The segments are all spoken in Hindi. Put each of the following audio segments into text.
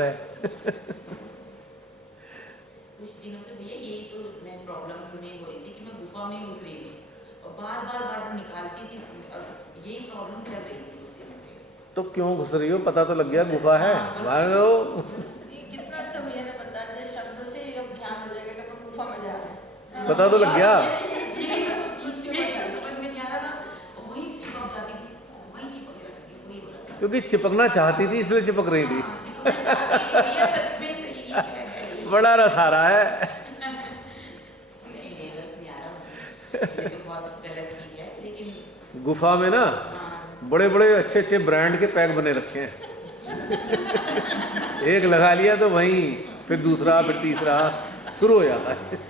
है। कुछ दिनों से भैया यही तो मैं प्रॉब्लम नहीं हो रही थी कि मैं गुफा में ही घुस रही थी और बार बार निकालती थी और यही प्रॉब्लम चल रही थी कुछ दिनों से। तो क्यों घुस रही हो? पता तो लग गया गुफा है, हाँ, बाहर रहो। ये कितना अच्छा भैया ने बता दिया, शब्द से ही अब ध्यान हो जाएगा कि अपन गुफा में जा रहे हैं। पता तो लग गया। यही मैं कुछ यही तो समझ में नहीं आ रहा था और वहीं चिपक जाती थी, वहीं चिपक जाती थी, वही हो रहा था। क्योंकि चिपकना चाहती थी इसलिए चिपक रही थी। हाँ, चिपकना चाहती थी भैया, सच में सही है ये। बड़ा रस आ रहा है। नहीं रस नहीं आ रहा मुझे, ये तो बहुत गलत चीज है लेकिन गुफा में ना हाँ बड़े बड़े अच्छे अच्छे ब्रांड के पैक बने रखे हैं। एक लगा लिया तो वहीं फिर दूसरा फिर तीसरा शुरू हो जाता है। फिर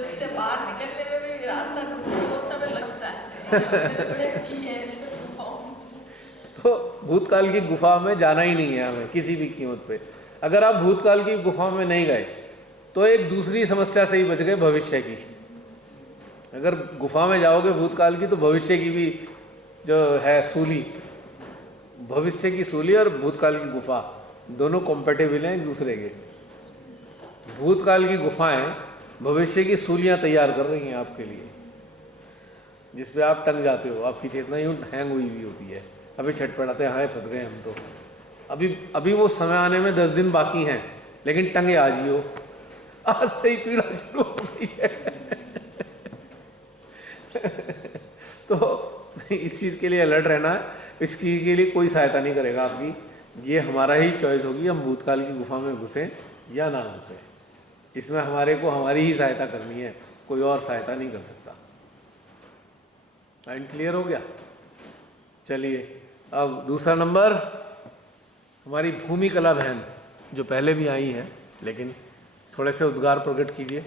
उससे बाहर निकलने में भी रास्ता ढूंढने में बहुत समय लगता है। की है ऐसे गुफाओं में। तो भूतकाल की गुफा में जाना ही नहीं है हमें किसी भी कीमत पे। अगर आप भूतकाल की गुफा में नहीं गए तो एक दूसरी समस्या से ही बच गए, भविष्य की। अगर गुफा में जाओगे भूतकाल की तो भविष्य की भी जो है सूली, भविष्य की सूली और भूतकाल की गुफा दोनों कॉम्पेटेबल हैं एक दूसरे के। भूतकाल की गुफाएं भविष्य की सूलियां तैयार कर रही हैं आपके लिए, जिस पे आप टंग जाते हो, आपकी चेतना यूँ हैंग हुई हुई होती है। अभी छटपटाते हैं, हाय फंस गए हम तो। अभी अभी वो समय आने में 10 दिन बाकी हैं, लेकिन टंगे आज ही हो। आज से ही पीड़ा शुरू हो गई है। तो इस चीज़ के लिए अलर्ट रहना है। इस चीज़ के लिए कोई सहायता नहीं करेगा आपकी, ये हमारा ही चॉइस होगी, हम भूतकाल की गुफा में घुसें या ना घुसें। इसमें हमारे को हमारी ही सहायता करनी है, कोई और सहायता नहीं कर सकता। पॉइंट क्लियर हो गया? चलिए अब दूसरा नंबर, हमारी भूमि कला बहन जो पहले भी आई हैं, लेकिन थोड़े से उद्गार प्रकट कीजिए।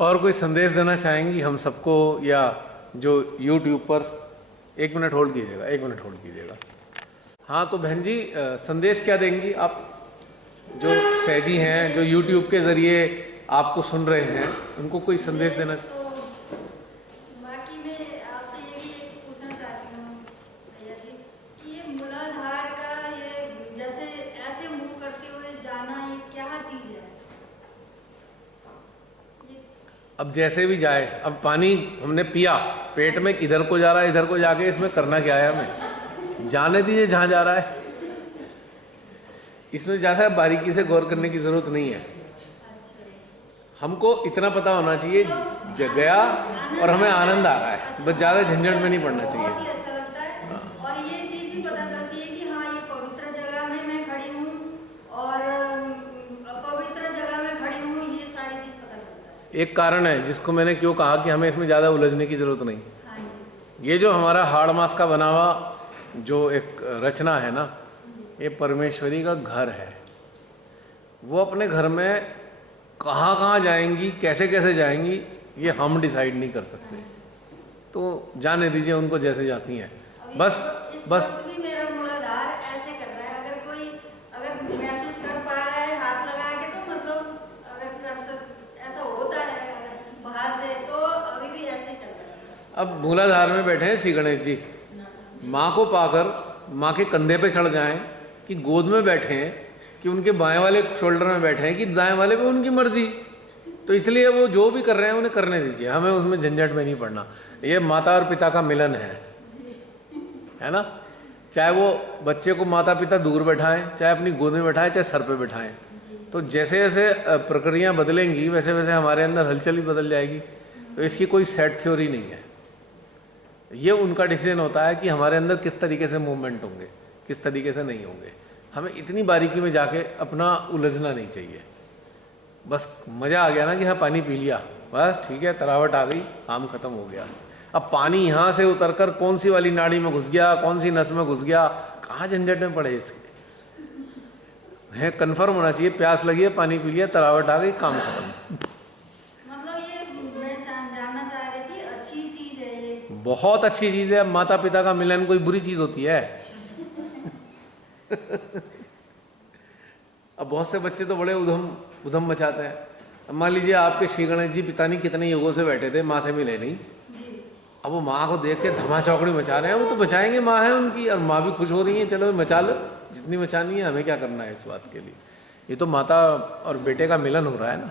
और कोई संदेश देना चाहेंगी हम सबको, या जो यूट्यूब पर, 1 मिनट होल्ड कीजिएगा, 1 मिनट होल्ड कीजिएगा। हाँ तो बहन जी, संदेश क्या देंगी आप, जो सहजी हैं, जो यूट्यूब के ज़रिए आपको सुन रहे हैं, उनको कोई संदेश देना? तो बाकी मैं आपसे ये भी पूछना चाहती हूँ भैया जी कि ये मूलाधार का ये जैसे ऐसे मूव करते हुए जाना, ये क्या चीज़ है? अब जैसे भी जाए, अब पानी हमने पिया, पेट में इधर को जा रहा है, इधर को जाके इसमें करना क्या है हमें? जाने दीजिए जहाँ जा रहा है, इसमें ज़्यादा बारीकी से गौर करने की ज़रूरत नहीं है। हमको इतना पता होना चाहिए गया और हमें आनंद आ रहा है, बस ज़्यादा झंझट में नहीं पड़ना चाहिए। बहुत ही अच्छा लगता है। और ये चीज़ भी पता चलती है कि हाँ, ये पवित्र जगह में मैं खड़ी हूँ और अपवित्र जगह में खड़ी हूँ, ये सारी चीज़ पता चलता है। एक कारण है जिसको मैंने क्यों कहा कि हमें इसमें ज़्यादा उलझने की ज़रूरत नहीं। हाँ जी। ये जो हमारा हाड़ मास का बना हुआ जो एक रचना है ना, ये परमेश्वरी का घर है। वो अपने घर में कहाँ कहाँ जाएंगी, कैसे कैसे जाएंगी, ये हम डिसाइड नहीं कर सकते। तो जाने दीजिए उनको जैसे जाती हैं। बस इस बस वक्त भी मेरा मूलाधार ऐसे कर रहा है। अगर कोई महसूस कर पा रहा है हाथ लगा के, तो मतलब ऐसा होता है अगर बाहर से, तो अभी भी ऐसे ही चल रहा है। अब मूलाधार में बैठे हैं श्री गणेश जी, माँ को पाकर माँ के कंधे पे चढ़ जाएं, कि गोद में बैठे हैं, कि उनके बाएं वाले शोल्डर में बैठे हैं, कि दाएं वाले पे उनकी मर्जी। तो इसलिए वो जो भी कर रहे हैं उन्हें करने दीजिए, हमें उसमें झंझट में नहीं पड़ना। ये माता और पिता का मिलन है ना। चाहे वो बच्चे को माता पिता दूर बैठाएं, चाहे अपनी गोद में बैठाएं, चाहे सर पे बैठाएं। तो जैसे जैसे प्रक्रियाएं बदलेंगी वैसे वैसे हमारे अंदर हलचल ही बदल जाएगी। तो इसकी कोई सेट थ्योरी नहीं है। ये उनका डिसीजन होता है कि हमारे अंदर किस तरीके से मूवमेंट होंगे, किस तरीके से नहीं होंगे। हमें इतनी बारीकी में जाके अपना उलझना नहीं चाहिए। बस मज़ा आ गया ना कि हाँ पानी पी लिया, बस ठीक है, तरावट आ गई, काम खत्म हो गया। अब पानी यहाँ से उतरकर कौन सी वाली नाड़ी में घुस गया, कौन सी नस में घुस गया, कहाँ झंझट में पड़े इसके। है कन्फर्म होना चाहिए, प्यास लगी है, पानी पी लिया, तरावट आ गई, काम खत्म। मतलब ये मैं जानना चाह रही थी, अच्छी चीज़ है ये। बहुत अच्छी चीज़ है। माता पिता का मिलन कोई बुरी चीज़ होती है? अब बहुत से बच्चे तो बड़े उधम मचाते हैं। अब मान लीजिए आपके श्री गणेश जी पिता नहीं कितने युगों से बैठे थे, माँ से मिले नहीं। अब वो माँ को देख के धमा चौकड़ी मचा रहे हैं। वो तो मचाएंगे, माँ है उनकी, और माँ भी खुश हो रही है, चलो मचा लो जितनी मचानी है, हमें क्या करना है इस बात के लिए। ये तो माता और बेटे का मिलन हो रहा है ना,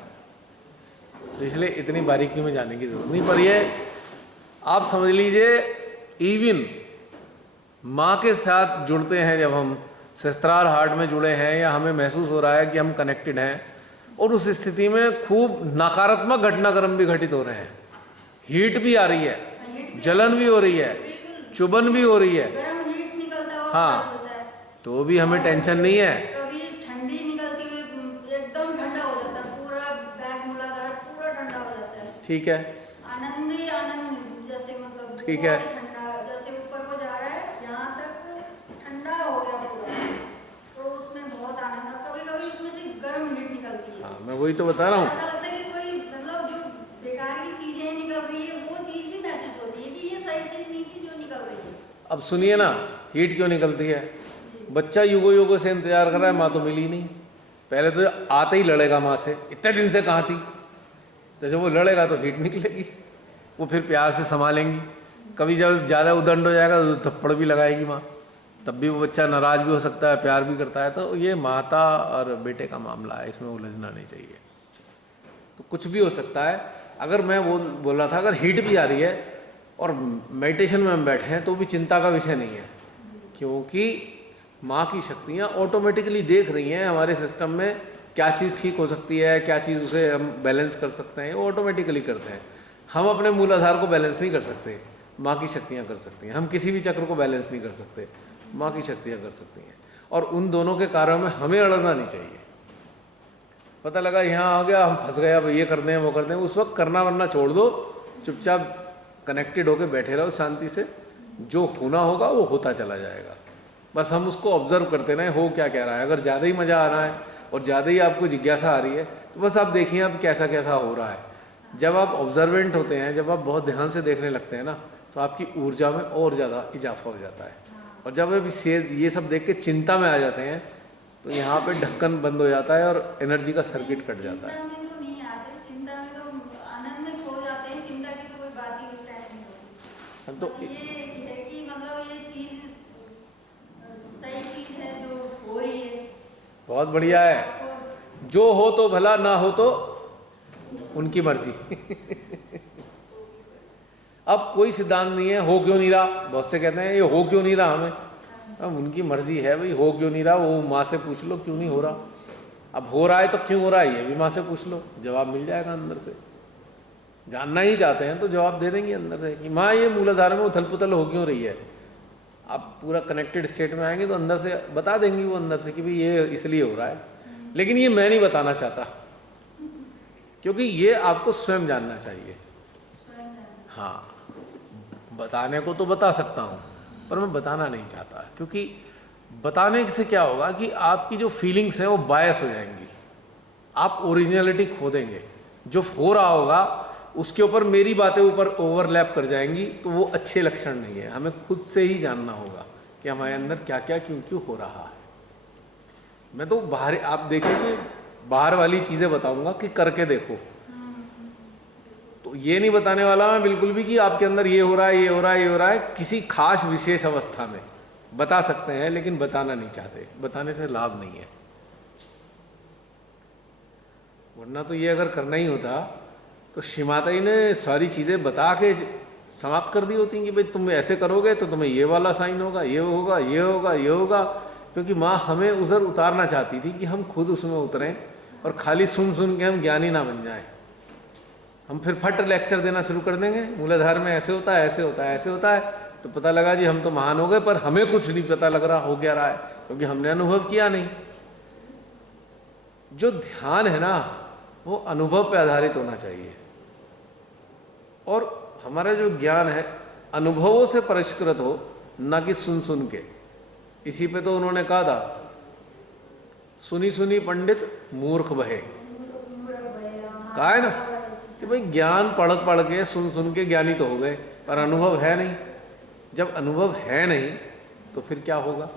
तो इसलिए इतनी बारीकी में जाने की जरूरत नहीं। पर ये आप समझ लीजिए, इवन माँ के साथ जुड़ते हैं जब हम, सहस्त्रार हार्ट में जुड़े हैं, या हमें महसूस हो रहा है कि हम कनेक्टेड हैं, और उस स्थिति में खूब नकारात्मक घटनाक्रम भी घटित हो रहे हैं। हीट भी आ रही है, जलन भी हो रही है, चुभन भी हो रही है, गरम हीट निकलता हुआ हाँ, पता चलता है। तो भी हमें टेंशन नहीं है। कभी ठंडी निकलती हुई एकदम ठंडा हो जाता है, पूरा बैग मूलाधार पूरा ठंडा हो जाता है। ठीक है, आनंद ही आनंद, जैसे मतलब ठीक है। बहुत ही ठंडा, जैसे ऊपर को जा रहा है, यहाँ तक ठंडा हो गया पूरा, तो उसमें बहुत आनंद। कभी कभी उसमें से गर्म हीट निकलती है। हाँ मैं वही तो बता रहा हूँ। ऐसा लगता है कि कोई मतलब जो बेकार की चीजें निकल रही है, वो चीज भी महसूस होती है कि ये सही चीज नहीं थी जो निकल रही है। अब सुनिए ना, हीट क्यों निकलती है? बच्चा युगों से इंतजार कर रहा है, माँ तो मिली नहीं। पहले तो आते ही लड़ेगा माँ से, इतने दिन से कहाँ थी। तो जब वो लड़ेगा तो हीट निकलेगी, वो फिर प्यार से संभालेंगी। कभी जब ज़्यादा उदंड हो जाएगा तो थप्पड़ भी लगाएगी माँ, तब भी वो बच्चा नाराज़ भी हो सकता है, प्यार भी करता है। तो ये माता और बेटे का मामला है, इसमें उलझना नहीं चाहिए। तो कुछ भी हो सकता है। अगर मैं वो बोल रहा था, अगर हीट भी आ रही है और मेडिटेशन में हम बैठे हैं तो भी चिंता का विषय नहीं है, क्योंकि माँ की शक्तियाँ ऑटोमेटिकली देख रही हैं हमारे सिस्टम में क्या चीज़ ठीक हो सकती है, क्या चीज़ उसे हम बैलेंस कर सकते हैं, वो ऑटोमेटिकली करते हैं। हम अपने मूलाधार को बैलेंस नहीं कर सकते, माँ की शक्तियाँ कर सकती हैं। हम किसी भी चक्र को बैलेंस नहीं कर सकते, माँ की शक्तियाँ कर सकती हैं। और उन दोनों के कार्यों में हमें अड़ना नहीं चाहिए। पता लगा यहाँ आ गया, हम फंस गए, अब ये कर दें वो कर दें, उस वक्त करना वरना छोड़ दो, चुपचाप कनेक्टेड होकर बैठे रहो शांति से। जो होना होगा वो होता चला जाएगा, बस हम उसको ऑब्जर्व करते रहें हो क्या कह रहा है। अगर ज़्यादा ही मज़ा आ रहा है और ज़्यादा ही आपको जिज्ञासा आ रही है तो बस आप देखिए अब कैसा कैसा हो रहा है। जब आप ऑब्जर्वेंट होते हैं, जब आप बहुत ध्यान से देखने लगते हैं ना, तो आपकी ऊर्जा में और ज़्यादा इजाफा हो जाता है। और जब आप ये सब देख के चिंता में आ जाते हैं, तो यहाँ पे ढक्कन बंद हो जाता है और एनर्जी का सर्किट कट जाता है। चिंता में तो नहीं आते, चिंता में तो आनंद में खो जाते हैं, चिंता की तो कोई बात ही उस टाइम नहीं होती। तो बस ये है कि मतलब ये चीज सही चीज है जो हो रही है। बहुत बढ़िया है, जो हो तो भला, ना हो तो उनकी मर्जी। अब कोई सिद्धांत नहीं है हो क्यों नहीं रहा। बहुत से कहते हैं ये हो क्यों नहीं रहा हमें, अब उनकी मर्जी है भाई, हो क्यों नहीं रहा वो माँ से पूछ लो क्यों नहीं हो रहा। अब हो रहा है तो क्यों हो रहा है ये भी माँ से पूछ लो, जवाब मिल जाएगा अंदर से। जानना ही चाहते हैं तो जवाब दे देंगे अंदर से कि माँ ये मूलाधार में उथल पुथल हो क्यों रही है। आप पूरा कनेक्टेड स्टेट में आएंगे तो अंदर से बता देंगी वो अंदर से कि भाई ये इसलिए हो रहा है, लेकिन ये मैं नहीं बताना चाहता, क्योंकि ये आपको स्वयं जानना चाहिए। हाँ, बताने को तो बता सकता हूँ पर मैं बताना नहीं चाहता, क्योंकि बताने से क्या होगा कि आपकी जो फीलिंग्स हैं वो बायस हो जाएंगी, आप ओरिजिनलिटी खो देंगे। जो हो रहा होगा उसके ऊपर मेरी बातें ऊपर ओवरलैप कर जाएंगी, तो वो अच्छे लक्षण नहीं है। हमें खुद से ही जानना होगा कि हमारे अंदर क्या क्या क्यों क्यों हो रहा है। मैं तो बाहर, आप देखेंगे बाहर वाली चीज़ें बताऊंगा कि करके देखो, तो ये नहीं बताने वाला मैं बिल्कुल भी कि आपके अंदर ये हो रहा है, ये हो रहा है, ये हो रहा है। किसी खास विशेष अवस्था में बता सकते हैं, लेकिन बताना नहीं चाहते, बताने से लाभ नहीं है। वरना तो ये अगर करना ही होता तो श्रीमाता ने सारी चीज़ें बता के समाप्त कर दी होती कि भाई तुम ऐसे करोगे तो तुम्हें ये वाला साइन होगा, ये होगा, ये होगा, ये होगा। क्योंकि माँ हमें उधर उतारना चाहती थी कि हम खुद उसमें उतरें और खाली सुन सुन के हम ज्ञानी ना बन जाएं। हम फिर फट लेक्चर देना शुरू कर देंगे, मूलाधार में ऐसे होता है, ऐसे होता है, ऐसे होता है, तो पता लगा जी हम तो महान हो गए, पर हमें कुछ नहीं पता लग रहा हो क्या रहा है, क्योंकि हमने अनुभव किया नहीं। जो ध्यान है ना वो अनुभव पे आधारित होना चाहिए, और हमारा जो ज्ञान है अनुभवों से परिष्कृत हो, ना कि सुन सुन के। इसी पे तो उन्होंने कहा था, सुनी सुनी पंडित मूर्ख बहे। कहा है ना कि भाई ज्ञान पढ़ पढ़ के सुन सुन के ज्ञानी तो हो गए, पर अनुभव है नहीं। जब अनुभव है नहीं तो फिर क्या होगा।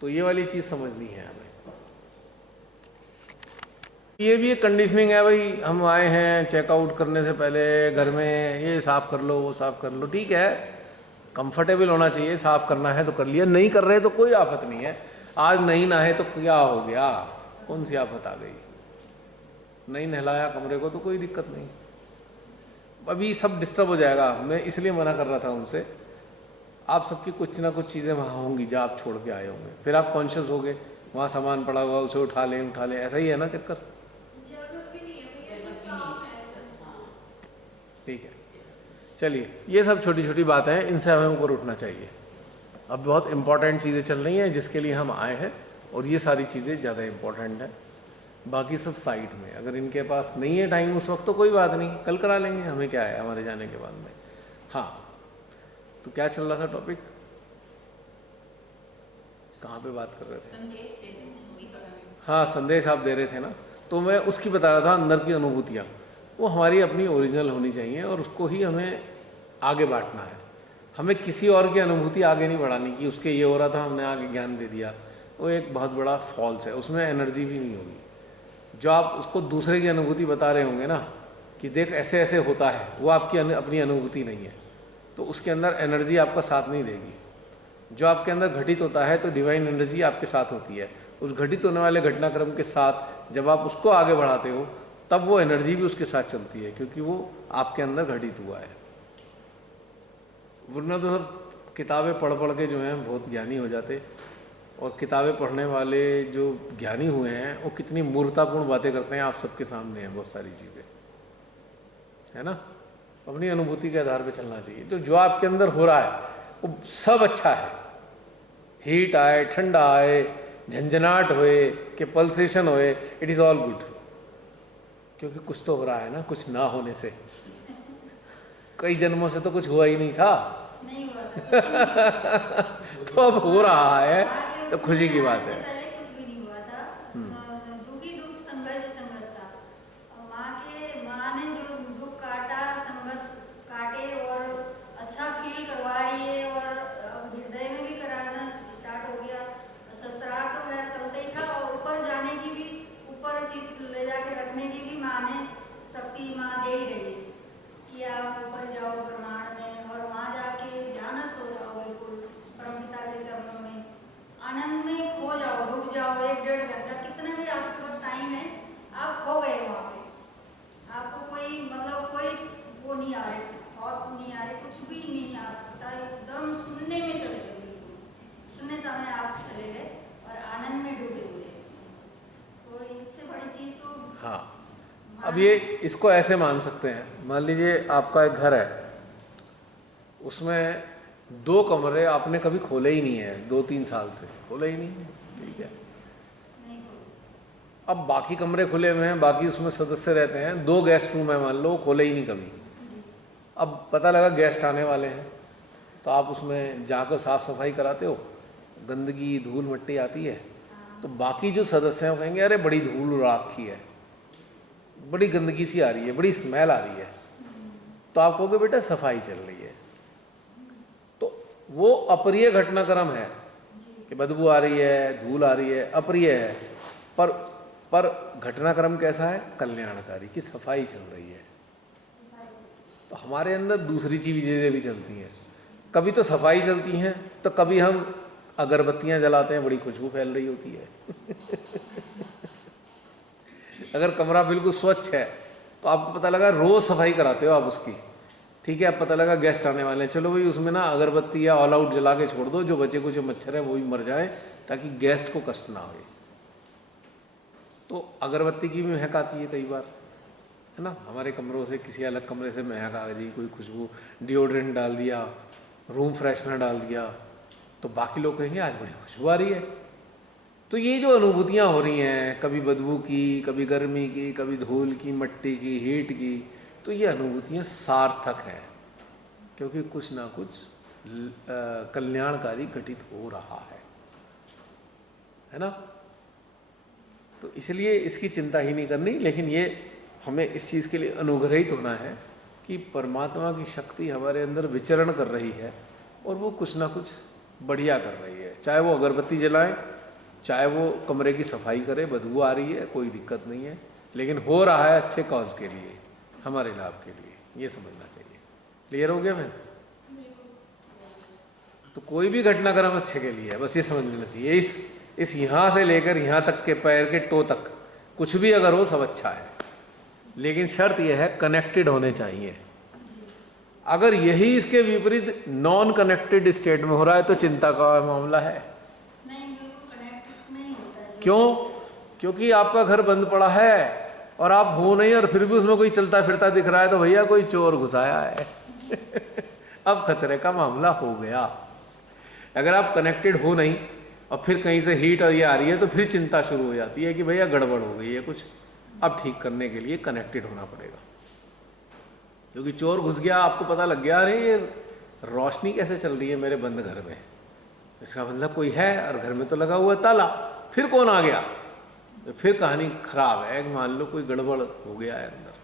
तो ये वाली चीज समझनी है हमें। ये भी एक कंडीशनिंग है भाई, हम आए हैं चेकआउट करने से पहले घर में ये साफ कर लो, वो साफ कर लो, ठीक है, कंफर्टेबल होना चाहिए, साफ करना है तो कर लिया, नहीं कर रहे तो कोई आफत नहीं है। आज नहीं नहाए तो क्या हो गया, कौन सी आफत आ गई, नहीं नहलाया कमरे को तो कोई दिक्कत नहीं। अभी सब डिस्टर्ब हो जाएगा, मैं इसलिए मना कर रहा था उनसे। आप सबकी कुछ ना कुछ चीज़ें वहाँ होंगी जो आप छोड़ के आए होंगे, फिर आप कॉन्शियस होगे वहाँ सामान पड़ा हुआ उसे उठा लें, ऐसा ही है ना चक्कर। ठीक है, चलिए, ये सब छोटी छोटी बातें हैं, इनसे हमें ऊपर उठना चाहिए। अब बहुत इंपॉर्टेंट चीज़ें चल रही हैं जिसके लिए हम आए हैं, और ये सारी चीज़ें ज़्यादा इंपॉर्टेंट हैं, बाकी सब साइड में। अगर इनके पास नहीं है टाइम उस वक्त तो कोई बात नहीं, कल करा लेंगे, हमें क्या है हमारे जाने के बाद में। हाँ, तो क्या चल रहा था टॉपिक, कहाँ पे बात कर रहे थे? संदेश देते हैं। हाँ, संदेश आप दे रहे थे ना, तो मैं उसकी बता रहा था। अंदर की अनुभूतियाँ वो हमारी अपनी ओरिजिनल होनी चाहिए, और उसको ही हमें आगे बांटना है। हमें किसी और की अनुभूति आगे नहीं बढ़ानी कि उसके ये हो रहा था हमने आगे ज्ञान दे दिया, वो एक बहुत बड़ा फॉल्स है, उसमें एनर्जी भी नहीं होगी। जो आप उसको दूसरे की अनुभूति बता रहे होंगे ना कि देख ऐसे ऐसे होता है, वो आपकी अपनी अनुभूति नहीं है, तो उसके अंदर एनर्जी आपका साथ नहीं देगी। जो आपके अंदर घटित होता है तो डिवाइन एनर्जी आपके साथ होती है। उस घटित होने वाले घटनाक्रम के साथ जब आप उसको आगे बढ़ाते हो तब वो एनर्जी भी उसके साथ चलती है, क्योंकि वो आपके अंदर घटित हुआ है। वरना तो सब किताबें पढ़ पढ़ के जो हैं बहुत ज्ञानी हो जाते, और किताबें पढ़ने वाले जो ज्ञानी हुए हैं वो कितनी मूर्खतापूर्ण बातें करते हैं, आप सबके सामने हैं बहुत सारी चीज़ें, है ना। अपनी अनुभूति के आधार पर चलना चाहिए। तो जो आपके अंदर हो रहा है वो सब अच्छा है, हीट आए, ठंडा आए, झंझनाट होए कि पल्सेशन होए, इट इज़ ऑल गुड, क्योंकि कुछ तो हो रहा है ना, कुछ ना होने से। कई जन्मों से तो कुछ हुआ ही नहीं था, नहीं हुआ था। तो अब हो रहा है तो खुशी की बात है। पहले कुछ भी नहीं हुआ था, दुखी दुख संघर्ष संघर्ष 1.5 घंटा कितना भी आपके पास टाइम है, आप खो गए वहाँ पे, आपको कोई मतलब कोई वो नहीं आ रहे, थॉट नहीं आ रहे, कुछ भी नहीं आता, एकदम सुनने में चले गए, बिल्कुल शून्यता में आप चले गए और आनंद में डूबे हुए। तो इससे बड़ी चीज तो हाँ, अब ये इसको ऐसे मान सकते हैं, मान लीजिए आपका एक घर है, उसमें 2 कमरे आपने कभी खोले ही नहीं है, 2-3 साल से खोले ही नहीं है, ठीक है। नहीं खोले। अब बाकी कमरे खुले हुए हैं, बाकी उसमें सदस्य रहते हैं, 2 गेस्ट रूम है मान लो, खोले ही नहीं कभी। अब पता लगा गेस्ट आने वाले हैं, तो आप उसमें जाकर साफ सफाई कराते हो, गंदगी धूल मिट्टी आती है, तो बाकी जो सदस्य हैं वो कहेंगे अरे बड़ी धूल राखी है, बड़ी गंदगी सी आ रही है, बड़ी स्मेल आ रही है, तो आप कहोगे बेटा सफाई चल रही है। तो वो अप्रिय घटनाक्रम है कि बदबू आ रही है, धूल आ रही है, अप्रिय है, पर घटनाक्रम कैसा है? कल्याणकारी, की सफाई चल रही है। तो हमारे अंदर दूसरी चीज़ें भी चलती हैं, कभी तो सफाई चलती हैं, तो कभी हम अगरबत्तियां जलाते हैं, बड़ी खुशबू फैल रही होती है। अगर कमरा बिल्कुल स्वच्छ है तो आपको पता लगा, रोज़ सफाई कराते हो आप उसकी, ठीक है, अब पता लगा गेस्ट आने वाले हैं, चलो भाई उसमें ना अगरबत्ती या ऑल आउट जला के छोड़ दो, जो बचे कुछ मच्छर है वो भी मर जाए, ताकि गेस्ट को कष्ट ना हो। तो अगरबत्ती की भी महक आती है कई बार, है ना, हमारे कमरों से किसी अलग कमरे से महक आ गई, कोई खुशबू, डिओड्रेंट डाल दिया, रूम फ्रेशनर डाल दिया, तो बाकी लोग कहेंगे आज बड़ी खुशबू आ रही है। तो ये जो अनुभूतियाँ हो रही हैं, कभी बदबू की, कभी गर्मी की, कभी धूल की, मिट्टी की, हीट की, तो ये अनुभूतियाँ सार्थक हैं, क्योंकि कुछ ना कुछ कल्याणकारी घटित हो रहा है ना। तो इसलिए इसकी चिंता ही नहीं करनी, लेकिन ये हमें इस चीज़ के लिए अनुग्रहित होना है कि परमात्मा की शक्ति हमारे अंदर विचरण कर रही है और वो कुछ ना कुछ बढ़िया कर रही है। चाहे वो अगरबत्ती जलाएं, चाहे वो कमरे की सफाई करे, बदबू आ रही है, कोई दिक्कत नहीं है, लेकिन हो रहा है अच्छे कॉज के लिए, हमारे लाभ के लिए, ये समझना चाहिए। क्लियर हो गया मैं? तो कोई भी घटनाक्रम अच्छे के लिए है, बस ये समझ लेना चाहिए। इस यहाँ से लेकर यहाँ तक के पैर के टो तक कुछ भी अगर हो सब अच्छा है, लेकिन शर्त यह है कनेक्टेड होने चाहिए। अगर यही इसके विपरीत नॉन कनेक्टेड स्टेट में हो रहा है तो चिंता का मामला है। नहीं, बिल्कुल कनेक्ट में ही होता है। क्यों? क्योंकि आपका घर बंद पड़ा है और आप हो नहीं, और फिर भी उसमें कोई चलता फिरता दिख रहा है, तो भैया कोई चोर घुसाया है। अब खतरे का मामला हो गया। अगर आप कनेक्टेड हो नहीं और फिर कहीं से हीट और ये आ रही है, तो फिर चिंता शुरू हो जाती है कि भैया गड़बड़ हो गई है कुछ, अब ठीक करने के लिए कनेक्टेड होना पड़ेगा। क्योंकि चोर घुस गया, आपको पता लग गया, अरे ये रोशनी कैसे चल रही है मेरे बंद घर में, इसका मतलब कोई है, और घर में तो लगा हुआ ताला, फिर कौन आ गया, तो फिर कहानी खराब है। मान लो कोई गड़बड़ हो गया है अंदर,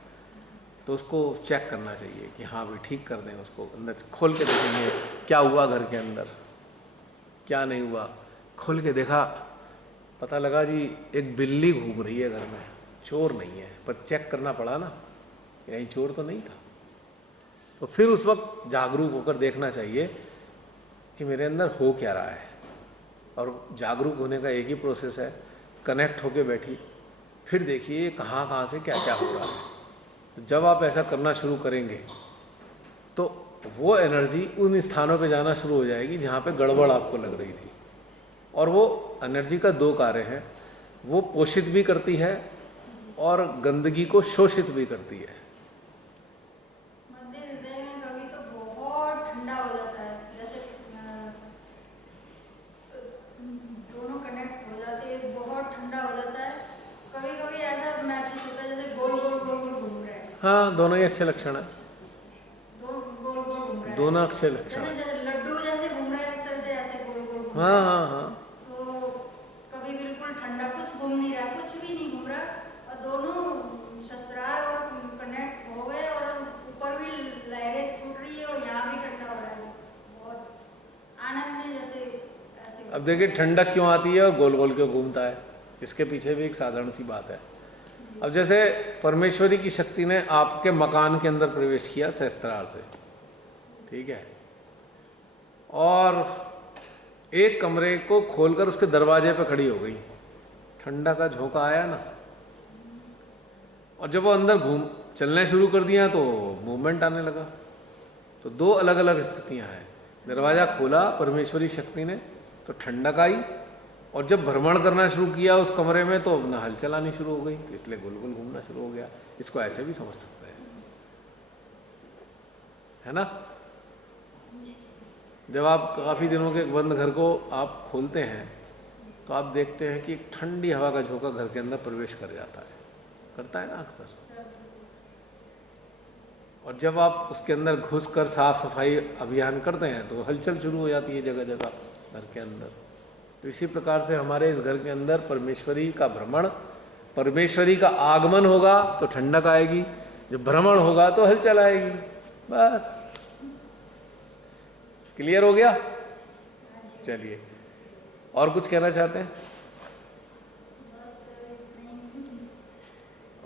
तो उसको चेक करना चाहिए कि हाँ भाई ठीक कर दें, उसको अंदर खोल के देखेंगे क्या हुआ घर के अंदर, क्या नहीं हुआ। खोल के देखा, पता लगा जी एक बिल्ली घूम रही है घर में, चोर नहीं है, पर चेक करना पड़ा ना, यही चोर तो नहीं था। तो फिर उस वक्त जागरूक होकर देखना चाहिए कि मेरे अंदर हो क्या रहा है। और जागरूक होने का एक ही प्रोसेस है, कनेक्ट होके बैठिए, फिर देखिए कहाँ से क्या क्या हो रहा है। तो जब आप ऐसा करना शुरू करेंगे तो वो एनर्जी उन स्थानों पे जाना शुरू हो जाएगी जहाँ पे गड़बड़ आपको लग रही थी। और वो एनर्जी का 2 कार्य हैं, वो पोषित भी करती है और गंदगी को शोषित भी करती है। मध्य हृदय में कभी तो बहुत ठंडा हो जाता है, जैसे दोनों कनेक्ट हो जाते हैं, बहुत ठंडा हो जाता है। कभी कभी ऐसा महसूस होता है जैसे गोल गोल गोल गोल घूम रहे हैं। हाँ, दोनों ही अच्छे लक्षण हैं, गोल गोल घूम रहे हैं, दोनों अच्छे लक्षण हैं। जैसे लड्डू जैसे घूम रहे हैं, उस तरह से ऐसे गोल गोल घूम हाँ रहे हैं। हाँ हाँ, तो कभी बिल्कुल ठंडा, कुछ घूम नहीं रहा, कुछ भी नहीं घूम रहा, और दोनों शस्त्रार और कनेक्ट हो गए, और ऊपर भी लहरें छूट रही है और यहाँ भी ठंडा हो रहा है, बहुत आनंद में जैसे ऐसे। अब देखिए ठंडक क्यों आती है और गोल गोल क्यों घूमता है, इसके पीछे भी एक साधारण सी बात है। अब जैसे परमेश्वरी की शक्ति ने आपके मकान के अंदर प्रवेश किया सहस्त्रार से, ठीक है, और एक कमरे को खोलकर उसके दरवाजे पे खड़ी हो गई, ठंडा का झोंका आया ना, और जब वो अंदर चलने शुरू कर दिया तो मूवमेंट आने लगा। तो दो अलग अलग स्थितियां हैं। दरवाज़ा खोला परमेश्वरी शक्ति ने तो ठंडक आई, और जब भ्रमण करना शुरू किया उस कमरे में तो अपना हलचल आनी शुरू हो गई, तो इसलिए गोल गोल घूमना शुरू हो गया। इसको ऐसे भी समझ सकते हैं, है ना। जब आप काफ़ी दिनों के बंद घर को आप खोलते हैं तो आप देखते हैं कि एक ठंडी हवा का झोंका घर के अंदर प्रवेश कर जाता है, करता है ना अक्सर। और जब आप उसके अंदर घुसकर साफ सफाई अभियान करते हैं तो हलचल शुरू हो जाती है जगह जगह घर के अंदर। तो इसी प्रकार से हमारे इस घर के अंदर परमेश्वरी का भ्रमण, परमेश्वरी का आगमन होगा तो ठंडक आएगी, जब भ्रमण होगा तो हलचल आएगी। बस क्लियर हो गया। चलिए, और कुछ कहना चाहते हैं?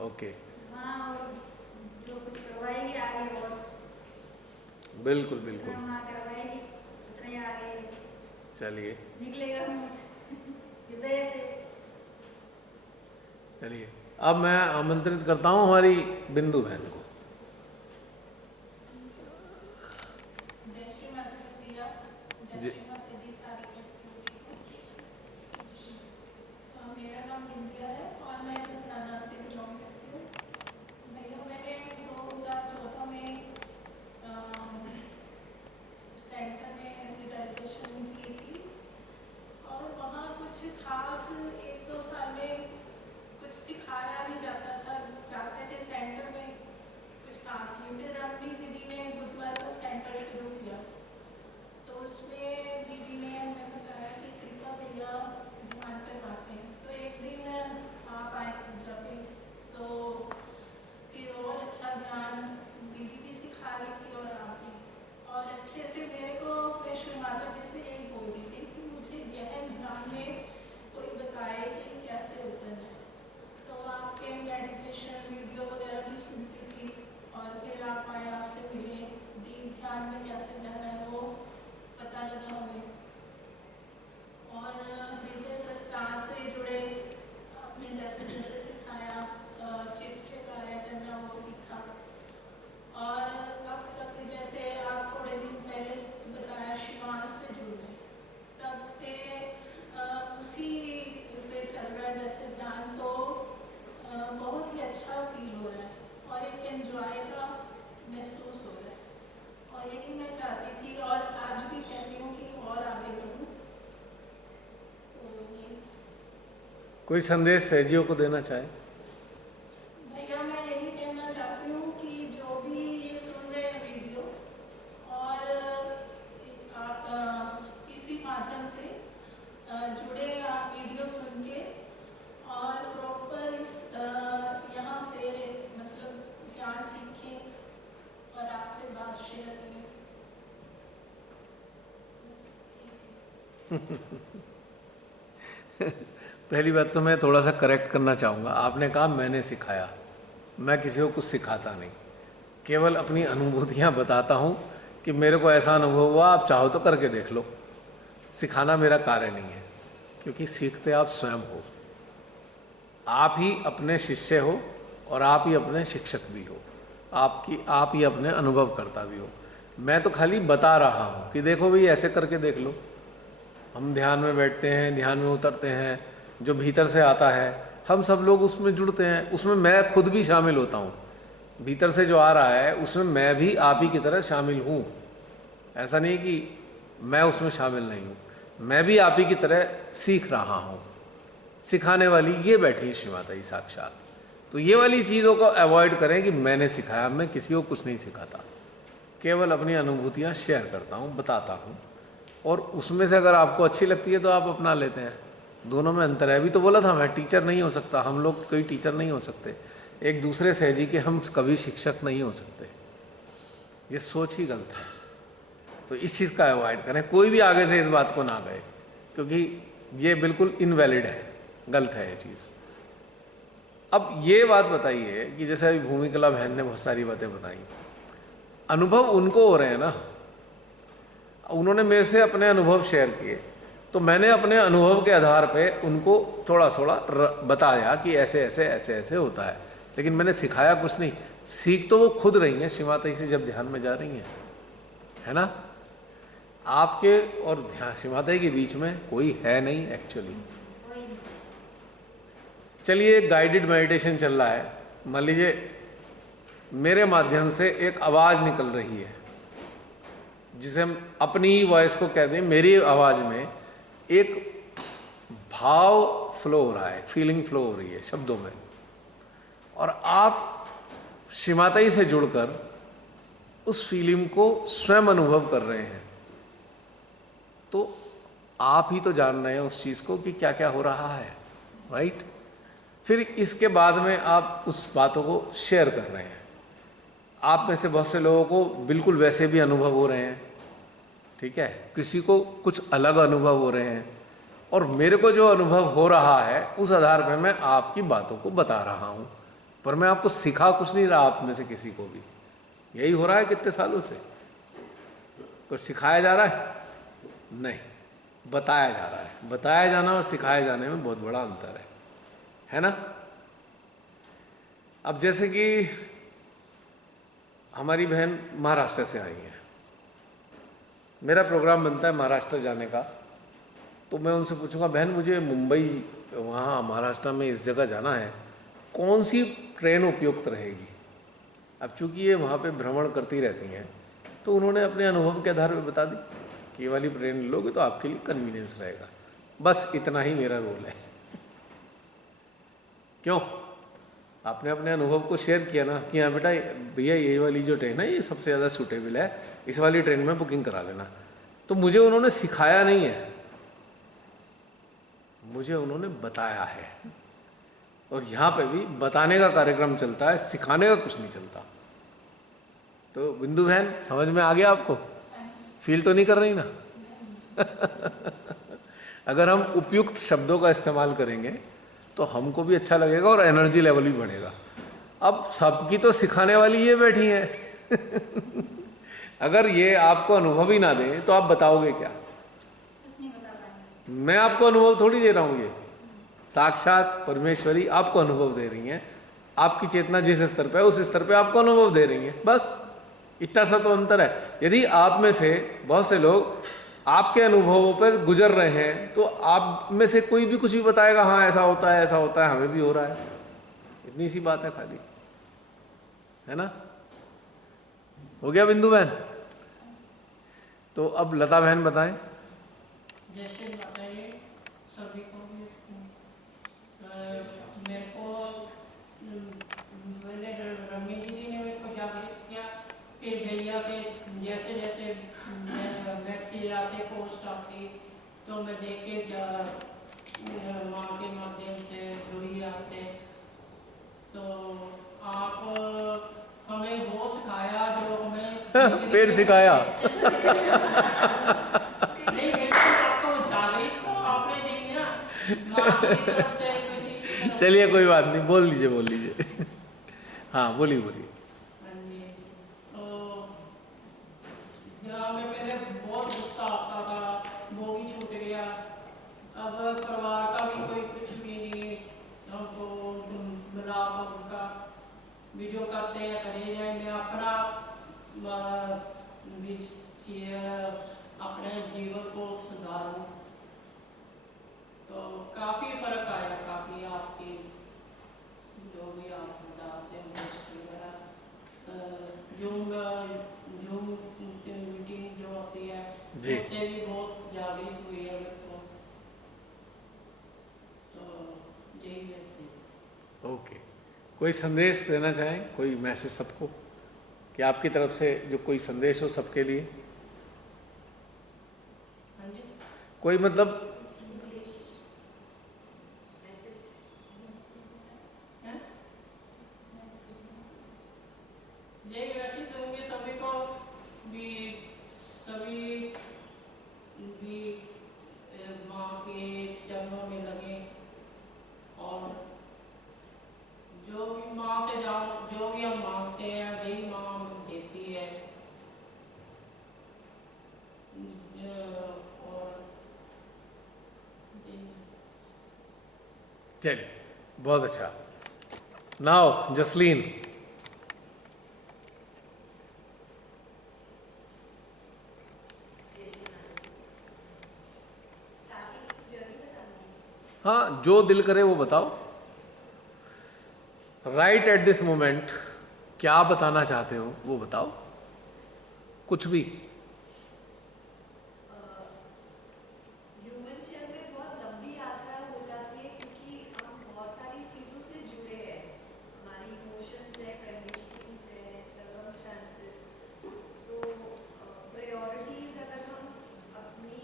ओके, हाँ, और जो कुछ करवाएगी आगे और बिल्कुल बिल्कुल, हाँ करवाएगी उतना ही आगे चलिए निकलेगा मुंह से, हृदय से। चलिए, अब मैं आमंत्रित करता हूँ हमारी बिंदु बहन को। जय श्री माता जी प्रिया, जय श्री माता जी सारी लड़कियों को। मेरा नाम बिंदिया है और मैं लुधियाना से बिलोंग करती हूँ। भैया मैंने 2014 में सेंटर में ग्रेजुएशन की थी और वहाँ कुछ खास 1-2 साल में कुछ सिखाया नहीं जाता था, जाते थे सेंटर में कुछ खास नहीं। फिर रमणी दीदी ने बुधवार का सेंटर शुरू किया तो उसमें दीदी ने हमें बताया कि कृपा भैया ध्यान करवाते हैं। तो एक दिन आप आए पूजा पे, तो फिर और अच्छा ध्यान दीदी भी सिखा रही थी और आप भी, और अच्छे से मेरे को वैष्णो माता जी से यही बोल रही थी कि मुझे यह ध्यान में कोई बताए कि कैसे होता है। तो आपके मेडिटेशन वीडियो वगैरह भी सुनती थी और फिर आप आए, आपसे मिले, दीप ध्यान में कैसे जाना है वो पता लगा हमें, और हृदय संस्कार से जुड़े आपने जैसे जैसे सिखाया, चित्त से कार्य करना वो सीखा। और अब तक जैसे आप थोड़े दिन पहले बताया शिवांश से जुड़े, तब से उसी पे चल रहा है जैसे ध्यान, तो बहुत ही अच्छा फील हो रहा है और एक एंजॉय का महसूस हो रहा है। और यही मैं चाहती थी और आज भी कहती हूँ कि और आगे बढ़ूँ। तो ये कोई संदेश सहजियों को देना चाहे? भैया मैं यही कहना चाहती हूँ कि जो भी ये सुन रहे हैं वीडियो, और आप इसी माध्यम से जुड़े, आप वीडियो सुन के और प्रॉपर इस यहाँ से मतलब ध्यान सीखें और आपसे बात शेयर करें। पहली बात तो मैं थोड़ा सा करेक्ट करना चाहूँगा। आपने कहा मैंने सिखाया, मैं किसी को कुछ सिखाता नहीं, केवल अपनी अनुभूतियाँ बताता हूँ कि मेरे को ऐसा अनुभव हुआ, आप चाहो तो करके देख लो। सिखाना मेरा कार्य नहीं है, क्योंकि सीखते आप स्वयं हो। आप ही अपने शिष्य हो और आप ही अपने शिक्षक भी हो, आप ही अपने अनुभव करता भी हो। मैं तो खाली बता रहा हूँ कि देखो भाई ऐसे करके देख लो। हम ध्यान में बैठते हैं, ध्यान में उतरते हैं, जो भीतर से आता है हम सब लोग उसमें जुड़ते हैं, उसमें मैं खुद भी शामिल होता हूँ। भीतर से जो आ रहा है उसमें मैं भी आप ही की तरह शामिल हूँ। ऐसा नहीं कि मैं उसमें शामिल नहीं हूँ, मैं भी आप ही की तरह सीख रहा हूँ। सिखाने वाली ये बैठी श्री माता जी साक्षात। तो ये वाली चीज़ों को अवॉइड करें कि मैंने सिखाया, मैं किसी को कुछ नहीं सिखाता, केवल अपनी अनुभूतियाँ शेयर करता हूँ, बताता हूँ, और उसमें से अगर आपको अच्छी लगती है तो आप अपना लेते हैं। दोनों में अंतर है। अभी तो बोला था मैं टीचर नहीं हो सकता, हम लोग कोई टीचर नहीं हो सकते, एक दूसरे सहजी के हम कभी शिक्षक नहीं हो सकते। ये सोच ही गलत है। तो इस चीज़ का अवॉइड करें, कोई भी आगे से इस बात को ना कहे, क्योंकि ये बिल्कुल इनवैलिड है, गलत है ये चीज़। अब ये बात बताइए कि जैसे अभी भूमिकला बहन ने बहुत सारी बातें बताई, अनुभव उनको हो रहे हैं ना, उन्होंने मेरे से अपने अनुभव शेयर किए, तो मैंने अपने अनुभव के आधार पे उनको थोड़ा थोड़ा बताया कि ऐसे ऐसे ऐसे ऐसे होता है, लेकिन मैंने सिखाया कुछ नहीं। सीख तो वो खुद रही हैं शिमाताई से जब ध्यान में जा रही हैं, है ना। आपके और ध्यान शिमाताई के बीच में कोई है नहीं एक्चुअली। चलिए गाइडेड मेडिटेशन चल रहा है, मान लीजिए मेरे माध्यम से एक आवाज़ निकल रही है, जिसे हम अपनी वॉइस को कह दें, मेरी आवाज़ में एक भाव फ्लो हो रहा है, फीलिंग फ्लो हो रही है शब्दों में, और आप शिमाताई से जुड़कर उस फीलिंग को स्वयं अनुभव कर रहे हैं, तो आप ही तो जान रहे हैं उस चीज़ को कि क्या क्या हो रहा है, राइट। फिर इसके बाद में आप उस बातों को शेयर कर रहे हैं। आप में से बहुत से लोगों को बिल्कुल वैसे भी अनुभव हो रहे हैं, ठीक है, किसी को कुछ अलग अनुभव हो रहे हैं, और मेरे को जो अनुभव हो रहा है उस आधार पर मैं आपकी बातों को बता रहा हूँ, पर मैं आपको सिखा कुछ नहीं रहा आप में से किसी को भी। यही हो रहा है कितने सालों से। कुछ सिखाया जा रहा है? नहीं, बताया जा रहा है। बताया जाना और सिखाए जाने में बहुत बड़ा अंतर है ना। अब जैसे कि हमारी बहन महाराष्ट्र से आई है, मेरा प्रोग्राम बनता है महाराष्ट्र जाने का, तो मैं उनसे पूछूंगा बहन मुझे मुंबई वहाँ महाराष्ट्र में इस जगह जाना है, कौन सी ट्रेन उपयुक्त रहेगी। अब चूंकि ये वहाँ पे भ्रमण करती रहती हैं, तो उन्होंने अपने अनुभव के आधार पर बता दी कि ये वाली ट्रेन लोगे तो आपके लिए कन्वीनियंस रहेगा। बस इतना ही मेरा रोल है। क्यों? आपने अपने अनुभव को शेयर किया ना कि हाँ बेटा भैया ये वाली जो ट्रेन है ये सबसे ज़्यादा सूटेबल है, इस वाली ट्रेन में बुकिंग करा लेना। तो मुझे उन्होंने सिखाया नहीं है, मुझे उन्होंने बताया है। और यहाँ पे भी बताने का कार्यक्रम चलता है, सिखाने का कुछ नहीं चलता। तो बिंदु बहन समझ में आ गया आपको? फील तो नहीं कर रही ना? अगर हम उपयुक्त शब्दों का इस्तेमाल करेंगे तो हमको भी अच्छा लगेगा और एनर्जी लेवल भी बढ़ेगा। अब सबकी तो सिखाने वाली ये बैठी हैं। अगर ये आपको अनुभव ही ना दें तो आप बताओगे क्या? मैं आपको अनुभव थोड़ी दे रहा हूँ, ये साक्षात परमेश्वरी आपको अनुभव दे रही हैं। आपकी चेतना जिस स्तर पे है उस स्तर पे आपको अनुभव दे रही है, बस इतना सा तो अंतर है। यदि आप में से बहुत से लोग आपके अनुभवों पर गुजर रहे हैं तो आप में से कोई भी कुछ भी बताएगा, हाँ ऐसा होता है ऐसा होता है, हमें भी हो रहा है। इतनी सी बात है खाली, है ना। हो गया बिंदु बहन? तो अब लता बहन बताएं। जैसे बताइए सभी को भी मेरे को मैंने रमी दीदी ने मेरे को जागृत किया, फिर भैया के जैसे जैसे मैसेज आते पोस्ट आती तो मैं देख के माँ के माध्यम से जुड़ी आपसे। तो आप हमें वो सिखाया जो हमें फिर सिखाया। नहीं आपको जागृत तो आपने दी थी ना माँ की तरफ से कुछ। चलिए कोई बात नहीं, बोल लीजिए। हाँ बोलिए। हाँ जी, तो जहाँ में पहले बहुत गुस्सा आता था वो भी छूट गया। अब परिवार का भी कोई कुछ भी नहीं, हमको मिला उनका भी जो करते हैं करे जाए। मैं अपना अपने जीवन को सुधारूं तो काफ़ी फर्क आया। काफ़ी आपकी जो भी आप बताते हैं पोस्ट वगैरह, जूम मीटिंग जो होती है जी। उससे भी बहुत जागृत हुई है मेरे को। तो यही मैसेज। ओके, कोई संदेश देना चाहें, कोई मैसेज सबको, कि आपकी तरफ से जो कोई संदेश हो सबके लिए? हाँ जी, कोई मतलब ये वैसे दूंगी सभी को भी, सभी भी माँ के चरणों में लगे और जो भी माँ से जो भी हम मांगते हैं वही माँ हमें देती है। और चलिए, बहुत अच्छा। नाउ जसलीन। हाँ, जो दिल करे वो बताओ। राइट एट दिस मोमेंट क्या बताना चाहते हो वो बताओ, कुछ भी। ह्यूमन शेल में बहुत लंबी यात्रा हो जाती है क्योंकि हम बहुत सारी चीज़ों से जुड़े हैं। हमारी इमोशंस है, कंडीशंस है, सर्कमस्टांसेस। तो प्रायोरिटीज अगर हम अपनी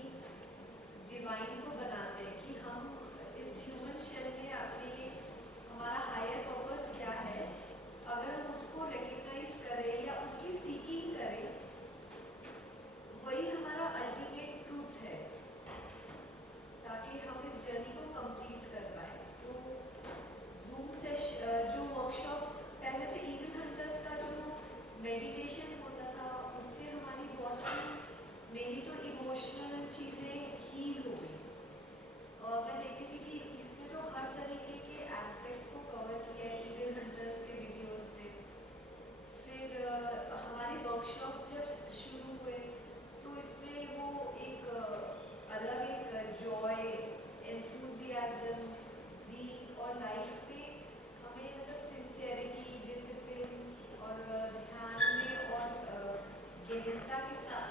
डिवाइन को बनाते हैं कि हम इस ह्यूमन शेल में अपने हमारा हायर पर्पस क्या है, अगर हम उसको रिकग्नाइज करें या उसकी सीकिंग करें, वही हमारा अल्टीमेट ट्रूथ है, ताकि हम इस जर्नी को कंप्लीट कर पाए। तो जूम सेशन जो वर्कशॉप्स पहले तो ईगल हंटर्स का जो मेडिटेशन होता था, उससे हमारी बहुत सारी मेरी तो इमोशनल चीज़ें हील हो गई। और मैं देखती थी कि इसमें तो हर तरीके के एस्पेक्ट्स को कवर किया है ईगल हंटर्स के वीडियोस में। फिर हमारे वर्कशॉप्स जब शुरू हुए तो इसमें वो एक अलग एक जॉय, एंथुजियाज्म, ज़ील और लाइफ में हमें मतलब सिंसियरिटी, डिसिप्लिन और ध्यान में और गहनता के साथ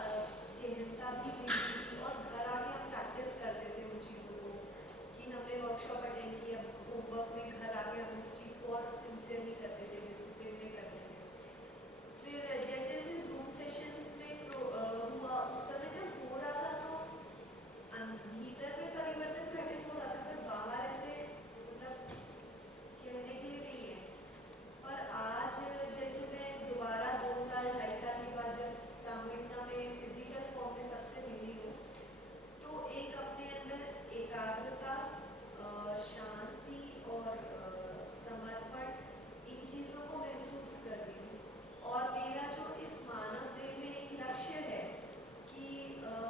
गहनता भी मिलती थी। और घर आके हम प्रैक्टिस करते थे उन चीज़ों को कि हमने वर्कशॉप अटेंड किया, होमवर्क में घर आके हम इस चीज़ को और सिंसियरली करते थे, डिसिप्लिन में करते थे। फिर जैसे जैसे जूम सेशंस में हुआ, उस समय जब हो रहा था तो भीतर में परिवर्तन घटित हो रहा था, पर बाहर ऐसे मतलब कहने के लिए नहीं है। पर आज जैसे मैं दोबारा 2 साल 2.5 साल के बाद जब सामूहिकता में फिजिकल फॉर्म में सबसे मिली हूँ, तो एक अपने अंदर एकाग्रता, शांति और समर्पण, इन चीज़ों को महसूस कर रही हूँ। और मेरा जो इस मानव देह में एक लक्ष्य है कि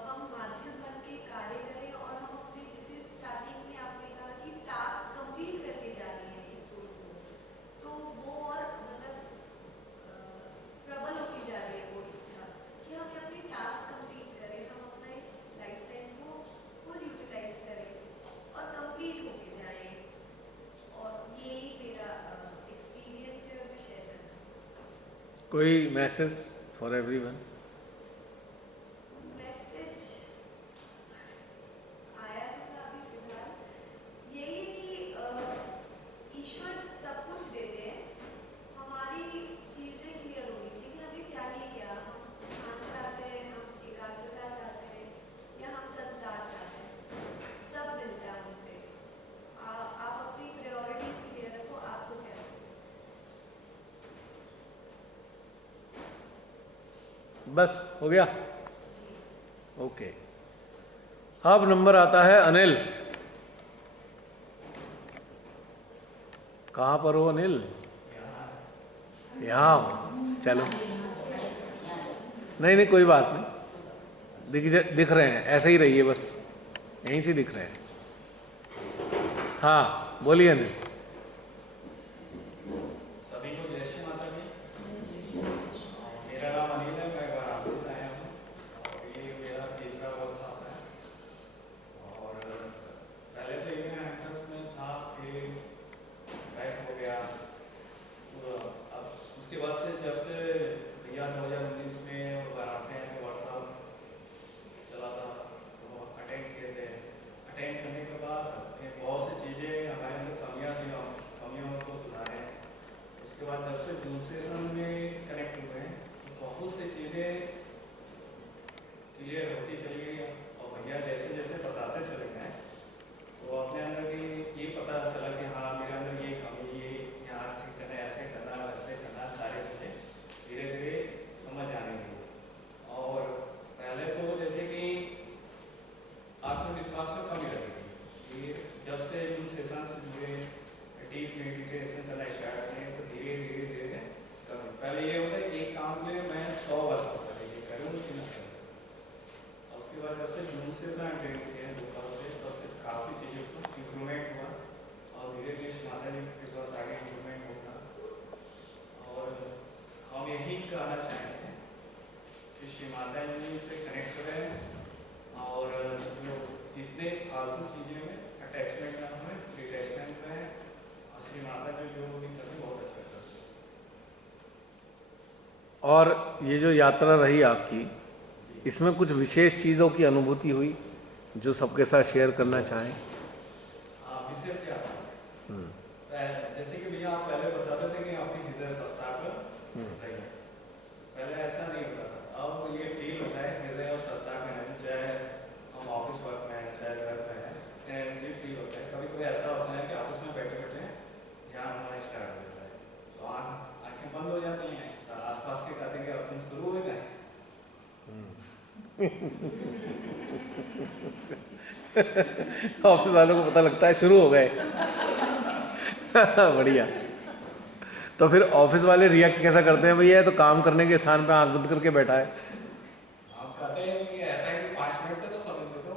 हम माध्यम बन के कार्य करें और हम अपने, जिसे स्टार्टिंग में आपने कहा कि टास्क कंप्लीट करके जानी है इस सोल को, तो वो और मतलब प्रबल होती जा रही है वो इच्छा कि हम अपने टास्क कंप्लीट करें, हम अपना इस लाइफ टाइम को फुल यूटिलाइज करें और कंप्लीट होके जाएं। और यही मेरा एक्सपीरियंस है और मैं शेयर करना चाहूँ। कोई मैसेज फॉर एवरीवन? मैसेज आया था अभी फिलहाल, यही है कि ईश्वर सब कुछ देते हैं, हमारी चीज़ें क्लियर होनी चाहिए कि हमें चाहिए क्या। हम ध्यान चाहते हैं, हम एकाग्रता चाहते हैं, या हम संसार चाहते हैं, सब मिलता है हमसे। आप अपनी प्रायोरिटीज क्लियर रखो, आपको क्या चाहिए। बस हो गया? ओके। अब नंबर आता है अनिल। कहाँ पर हो अनिल? यहाँ हो। चलो, नहीं कोई बात नहीं, दिख रहे हैं, ऐसे ही रहिए, बस यहीं से दिख रहे हैं। हाँ बोलिए अनिल। सभी को जय श्री माता दी। मेरा नाम अनिल है, मैं वाराणसी से आया हूँ और ये मेरा तीसरा वर्ष आता है। और पहले तो ये एंट्रेंस में था कि बैक हो गया, तो अब उसके बाद से जब से भैया 2019 में वाराणसी आए थे, वर्कशॉप चला था तो अटेंड किए थे। अटेंड करने के बाद बहुत सी चीज़ें हमारे अंदर कमियाँ थी, कमियों को सुधारे। उसके बाद जब से जूम सेशन में कनेक्ट हुए हैं तो बहुत सी चीज़ें क्लियर होती चली गई। और भैया जैसे जैसे बताते चले गए तो अपने अंदर की ये पता चला कि हाँ मेरे अंदर ये कमी, ये यहाँ ठीक करना, ऐसे करना, वैसे करना, सारी चीज़ें धीरे धीरे समझ आने लगी। और पहले तो जैसे कि आत्मविश्वास में कमी रहती थी, कि जब से जूम सेशन से जुड़े, डीप मेडिटेशन करना स्टार्ट करें तो धीरे धीरे धीरे कमी। पहले ये होता है एक काम के लिए मैं 100 वर्ष पहले ये करूँ कि ना करूँ। और उसके बाद जब से जूम सेशन अटेंड किए हैं 2 साल से, तब से काफ़ी चीज़ों को इम्प्रूवमेंट हुआ और धीरे फालतू चीज़ें में अटैचमेंट ना हमें डिटैचमेंट में, और श्री माता जी जो भी करते बहुत अच्छा करते हैं। और ये जो यात्रा रही आपकी, इसमें कुछ विशेष चीज़ों की अनुभूति हुई जो सबके साथ शेयर करना चाहें? हाँ, विशेष यात्रा जैसे कि भैया आप पहले बताते थे कि आपकी हृदय संस्थापक रही है, पहले ऐसा नहीं होता था। अब ये फील होता है हृदय और संस्थापक है, चाहे हम ऑफिस वर्क में हैं चाहे घर में हैं, एनर्जी फील होता है। कभी कभी ऐसा होता है कि ऑफिस में बैठे बैठे ध्यान होना स्टार्ट हो जाता है, तो आंखें बंद हो जाती हैं, तो आसपास के कहते हैं कि अब तुम शुरू हो गए। ऑफिस वालों को पता लगता है शुरू हो गए। बढ़िया। तो फिर ऑफिस वाले रिएक्ट कैसा करते हैं? भैया तो काम करने के स्थान पे आंख बंद करके बैठा है। आप कहते हैं कि ऐसा है कि 5 मिनट तक तो समझ दे दो,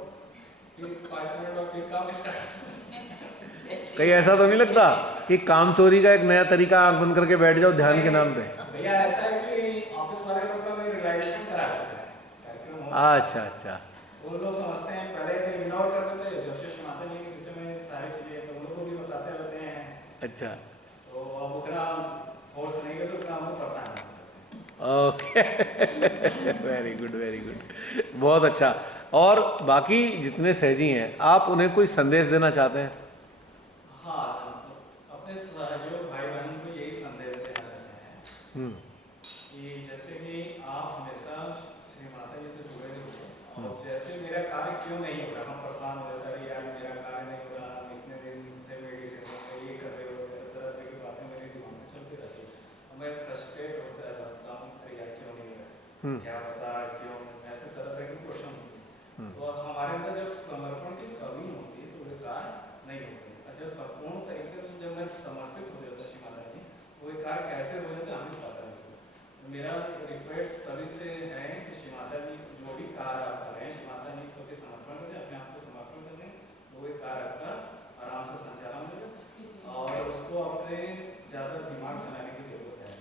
फिर 5 मिनट बाद फिर काम स्टार्ट। कहीं ऐसा तो नहीं लगता कि काम चोरी का एक नया तरीका, आंख बंद करके बैठ जाओ ध्यान के नाम पे? भैया ऐसा है कि ऑफिस वाले लोग का मैं रियलाइजेशन करा चुका है कार्यक्रम हो, अच्छा अच्छा। तो वो लोग समझते हैं। पहले तो इग्नोर करते थे, जब से श्री माता जी के विषय में सारी चीजें तो उन लोग को भी बताते रहते हैं, अच्छा तो अब उतना फोर्स नहीं करते, उतना हम परेशान नहीं करते। Okay. Very good very good, बहुत अच्छा। और बाकी जितने सहजी हैं, आप उन्हें कोई संदेश देना चाहते हैं? हाँ, अपने सहयोग भाई बहन को यही संदेश देना चाहते हैं कि जैसे कि आप हमेशा श्री माता जी से जुड़े रहिए, और जैसे मेरा कार्य क्यों नहीं हो रहा, हम परेशान हो जाता है यार मेरा कार्य नहीं हो रहा, इतने दिन से मेडिटेशन ये कर रहे हो, तरह तरह की बातें मेरे दिमाग में चलती रहती है, और मैं फ्रस्ट्रेट होता रहता हूँ, अरे यार क्यों नहीं हो रहा, क्या पता क्यों, ऐसे तरह तरह के क्वेश्चन। तो हमारे अंदर जब समर्पण की कमी होती है तो वो कार्य नहीं होते, और जब संपूर्ण तरीके से जब मैं समर्पित हो जाता श्री माता जी, तो ये कार्य कैसे हो जाता है हमें पता नहीं। मेरा रिक्वेस्ट सभी से है कि श्री माता जी जो भी कार्य आप कर रहे हैं, श्री माता जी को समर्पण करें, अपने आप को समर्पण करें, तो वो कार्य आपका आराम से संचालन हो, और उसको अपने ज़्यादा दिमाग चलाने की जरूरत है।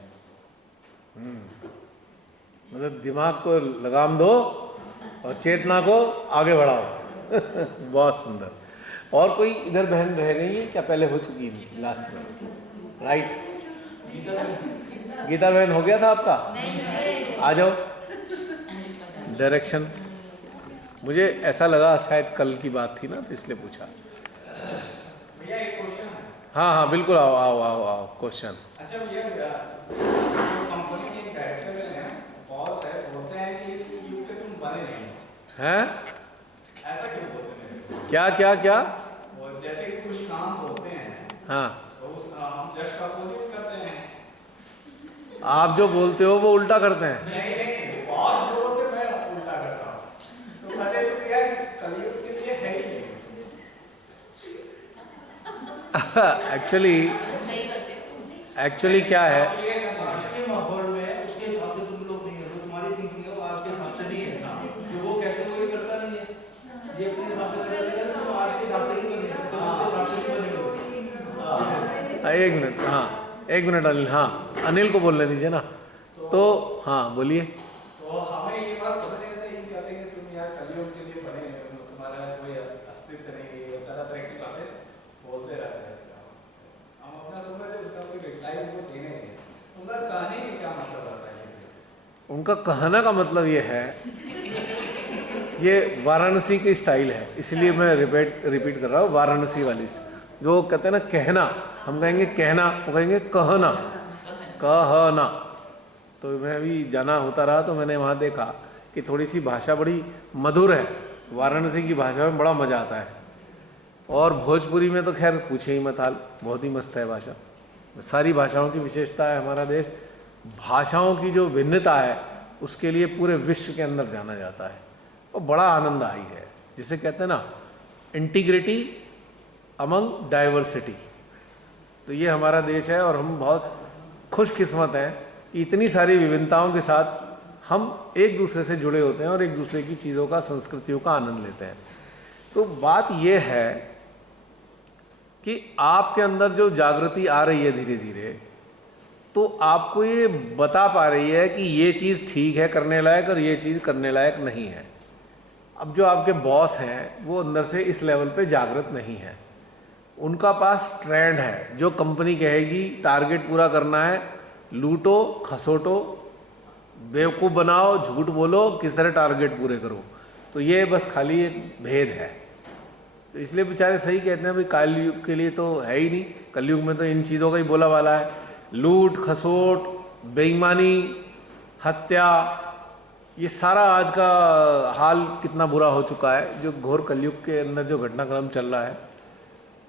मतलब दिमाग को लगाम दो और चेतना को आगे बढ़ाओ। बहुत सुंदर। और कोई इधर बहन रह गई है क्या? पहले हो चुकी है लास्ट में, राइट? गीता बहन हो गया था आपका? आ जाओ। डायरेक्शन मुझे ऐसा लगा शायद कल की बात थी ना, तो इसलिए पूछा। भैया एक क्वेश्चन है। हाँ हाँ बिल्कुल, आओ आओ आओ आओ क्वेश्चन। अच्छा भैया, कंपनी के डायरेक्टर हैं, बॉस है, बोलते हैं कि इस युग के तुम बने नहीं हैं? ऐसा क्यों बोलते हैं? क्या क्या क्या? वो जैसे कि कुछ काम बोलते हैं, हाँ, तो उस हम जस्ट अपोजिट करते हैं। आप जो बोलते हो वो उल्टा करते हैं। नहीं नहीं, बॉस जो बोलते हैं मैं उल्टा करता हूँ, तो कहते हैं तो यार कलयुग के लिए है ही नहीं। एक्चुअली क्या है, आज के माहौल में उसके हिसाब से तुम लोग नहीं हो, जो तुम्हारी थिंकिंग है वो आज के हिसाब से नहीं है, जो वो कहते हैं वो ये करता नहीं है, ये अपने हिसाब से करता है, तो आज के हिसाब से नहीं बनेगा, तो अपने हिसाब से नहीं बनेगा। एक मिनट, हाँ एक मिनट अनिल, हाँ अनिल को बोलने दीजिए ना। तो हाँ बोलिए। तो हमें ये बात समझ नहीं आता, ये कहते हैं कि तुम यार कलयुग के लिए बने हो, तुम्हारा कोई अस्तित्व नहीं है, तरह तरह की बातें बोलते रहते हैं। हम अपना सुन रहे थे, उसका कोई रिप्लाई वो दे नहीं है। उनका कहने का क्या मतलब आता है? उनका कहना का मतलब ये है, ये वाराणसी की स्टाइल है, इसलिए मैं रिपीट कर रहा हूँ, वाराणसी वाली जो कहते हैं ना कहना, हम कहेंगे कहना, वो कहेंगे कहना, कहना। तो मैं भी जाना होता रहा तो मैंने वहाँ देखा कि थोड़ी सी भाषा बड़ी मधुर है, वाराणसी की भाषा में बड़ा मज़ा आता है। और भोजपुरी में तो खैर पूछे ही मत हाल, बहुत ही मस्त है भाषा। सारी भाषाओं की विशेषता है हमारा देश, भाषाओं की जो भिन्नता है उसके लिए पूरे विश्व के अंदर जाना जाता है, और बड़ा आनंद आई है, जिसे कहते हैं ना इंटीग्रिटी अमंग डाइवर्सिटी। तो ये हमारा देश है, और हम बहुत खुशकिस्मत हैं कि इतनी सारी विभिन्नताओं के साथ हम एक दूसरे से जुड़े होते हैं और एक दूसरे की चीज़ों का, संस्कृतियों का आनंद लेते हैं। तो बात ये है कि आपके अंदर जो जागृति आ रही है धीरे धीरे, तो आपको ये बता पा रही है कि ये चीज़ ठीक है करने लायक, और ये चीज़ करने लायक नहीं है। अब जो आपके बॉस हैं वो अंदर से इस लेवल पे जागृत नहीं है, उनका पास ट्रेंड है, जो कंपनी कहेगी टारगेट पूरा करना है, लूटो खसोटो, बेवकूफ़ बनाओ, झूठ बोलो, किस तरह टारगेट पूरे करो। तो ये बस खाली एक भेद है। तो इसलिए बेचारे सही कहते हैं भाई कलयुग के लिए तो है ही नहीं, कलयुग में तो इन चीज़ों का ही बोला वाला है, लूट खसोट, बेईमानी, हत्या, ये सारा आज का हाल कितना बुरा हो चुका है, जो घोर कलयुग के अंदर जो घटनाक्रम चल रहा है।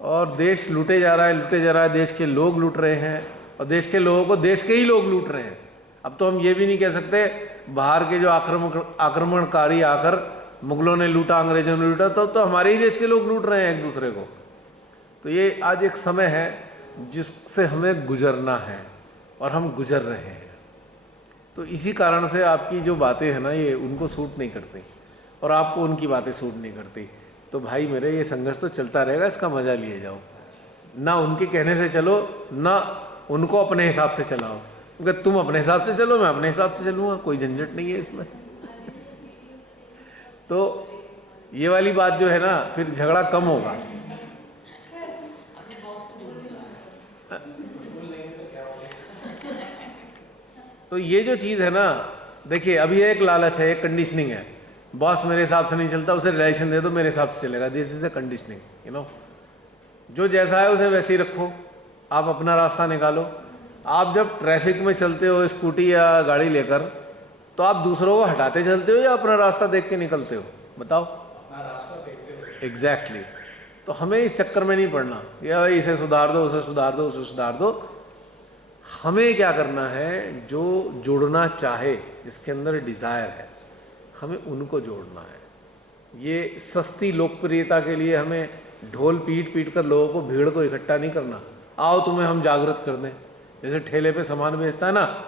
और देश लूटे जा रहा है, देश के लोग लूट रहे हैं, और देश के लोगों को देश के ही लोग लूट रहे हैं। अब तो हम ये भी नहीं कह सकते बाहर के जो आक्रमणकारी आकर मुगलों ने लूटा, अंग्रेजों ने लूटा, तो हमारे ही देश के लोग लूट रहे हैं एक दूसरे को। तो ये आज एक समय है जिससे हमें गुजरना है और हम गुजर रहे हैं। तो इसी कारण से आपकी जो बातें हैं ना, ये उनको सूट नहीं करती और आपको उनकी बातें सूट नहीं करती। तो भाई मेरे, ये संघर्ष तो चलता रहेगा, इसका मजा लिए जाओ, ना उनके कहने से चलो, ना उनको अपने हिसाब से चलाओ, क्योंकि तुम अपने हिसाब से चलो, मैं अपने हिसाब से चलूँगा, कोई झंझट नहीं है इसमें। तो ये वाली बात जो है ना, फिर झगड़ा कम होगा। अपने बॉस को जोड़ दो। तो ये जो चीज़ है ना, देखिए अभी एक लालच है, एक कंडीशनिंग है, बॉस मेरे हिसाब से नहीं चलता, उसे रिलेशन दे दो, मेरे हिसाब से चलेगा, this is A conditioning, you know. जो जैसा है उसे वैसे ही रखो, आप अपना रास्ता निकालो। आप जब ट्रैफिक में चलते हो स्कूटी या गाड़ी लेकर, तो आप दूसरों को हटाते चलते हो या अपना रास्ता देख के निकलते हो, बताओ? रास्ता देखते हो। एग्जैक्टली। तो हमें इस चक्कर में नहीं पड़ना, या इसे सुधार दो, उसे सुधार दो, उसे सुधार दो। हमें क्या करना है, जो जुड़ना चाहे, जिसके अंदर डिज़ायर है, हमें उनको जोड़ना है। ये सस्ती लोकप्रियता के लिए हमें ढोल पीट पीट कर लोगों को, भीड़ को इकट्ठा नहीं करना। आओ तुम्हें हम जागृत कर दें, जैसे ठेले पे सामान बेचता है ना,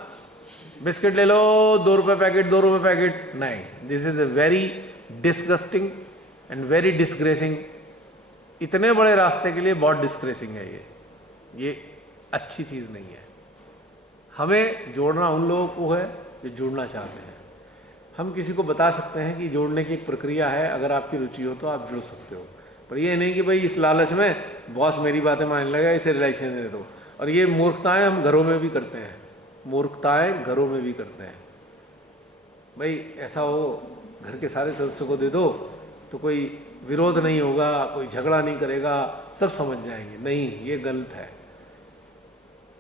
बिस्किट ले लो 2 रुपये पैकेट, 2 रुपये पैकेट, नहीं, this is a very disgusting and very disgracing. इतने बड़े रास्ते के लिए बहुत डिस्ग्रेसिंग है ये अच्छी चीज़ नहीं है। हमें जोड़ना उन लोगों को है जो जुड़ना चाहते हैं। हम किसी को बता सकते हैं कि जोड़ने की एक प्रक्रिया है, अगर आपकी रुचि हो तो आप जुड़ सकते हो, पर ये नहीं कि भाई इस लालच में बॉस मेरी बातें मानने लगा, इसे रिलेशन दे दो। और ये मूर्खताएं हम घरों में भी करते हैं, मूर्खताएं घरों में भी करते हैं। भाई ऐसा हो, घर के सारे सदस्यों को दे दो तो कोई विरोध नहीं होगा, कोई झगड़ा नहीं करेगा, सब समझ जाएंगे। नहीं, ये गलत है।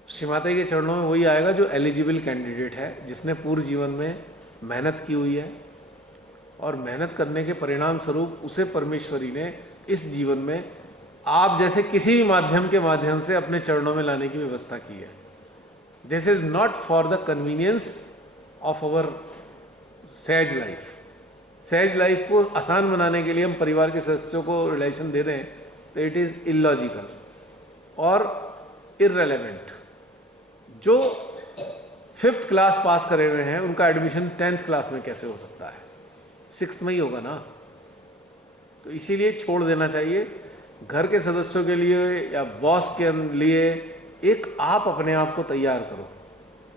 श्री माता के चरणों में वही आएगा जो एलिजिबल कैंडिडेट है, जिसने पूर्ण जीवन में मेहनत की हुई है, और मेहनत करने के परिणाम स्वरूप उसे परमेश्वरी ने इस जीवन में आप जैसे किसी भी माध्यम से अपने चरणों में लाने की व्यवस्था की है। This is not for the convenience of our सहज लाइफ। सहज लाइफ को आसान बनाने के लिए हम परिवार के सदस्यों को रिलेशन दे दें तो इट इज़ इलॉजिकल और इररेलेवेंट। जो 5th क्लास पास करे हुए हैं उनका एडमिशन 10th क्लास में कैसे हो सकता है? 6th में ही होगा ना। तो इसीलिए छोड़ देना चाहिए। घर के सदस्यों के लिए या बॉस के लिए एक आप अपने आप को तैयार करो,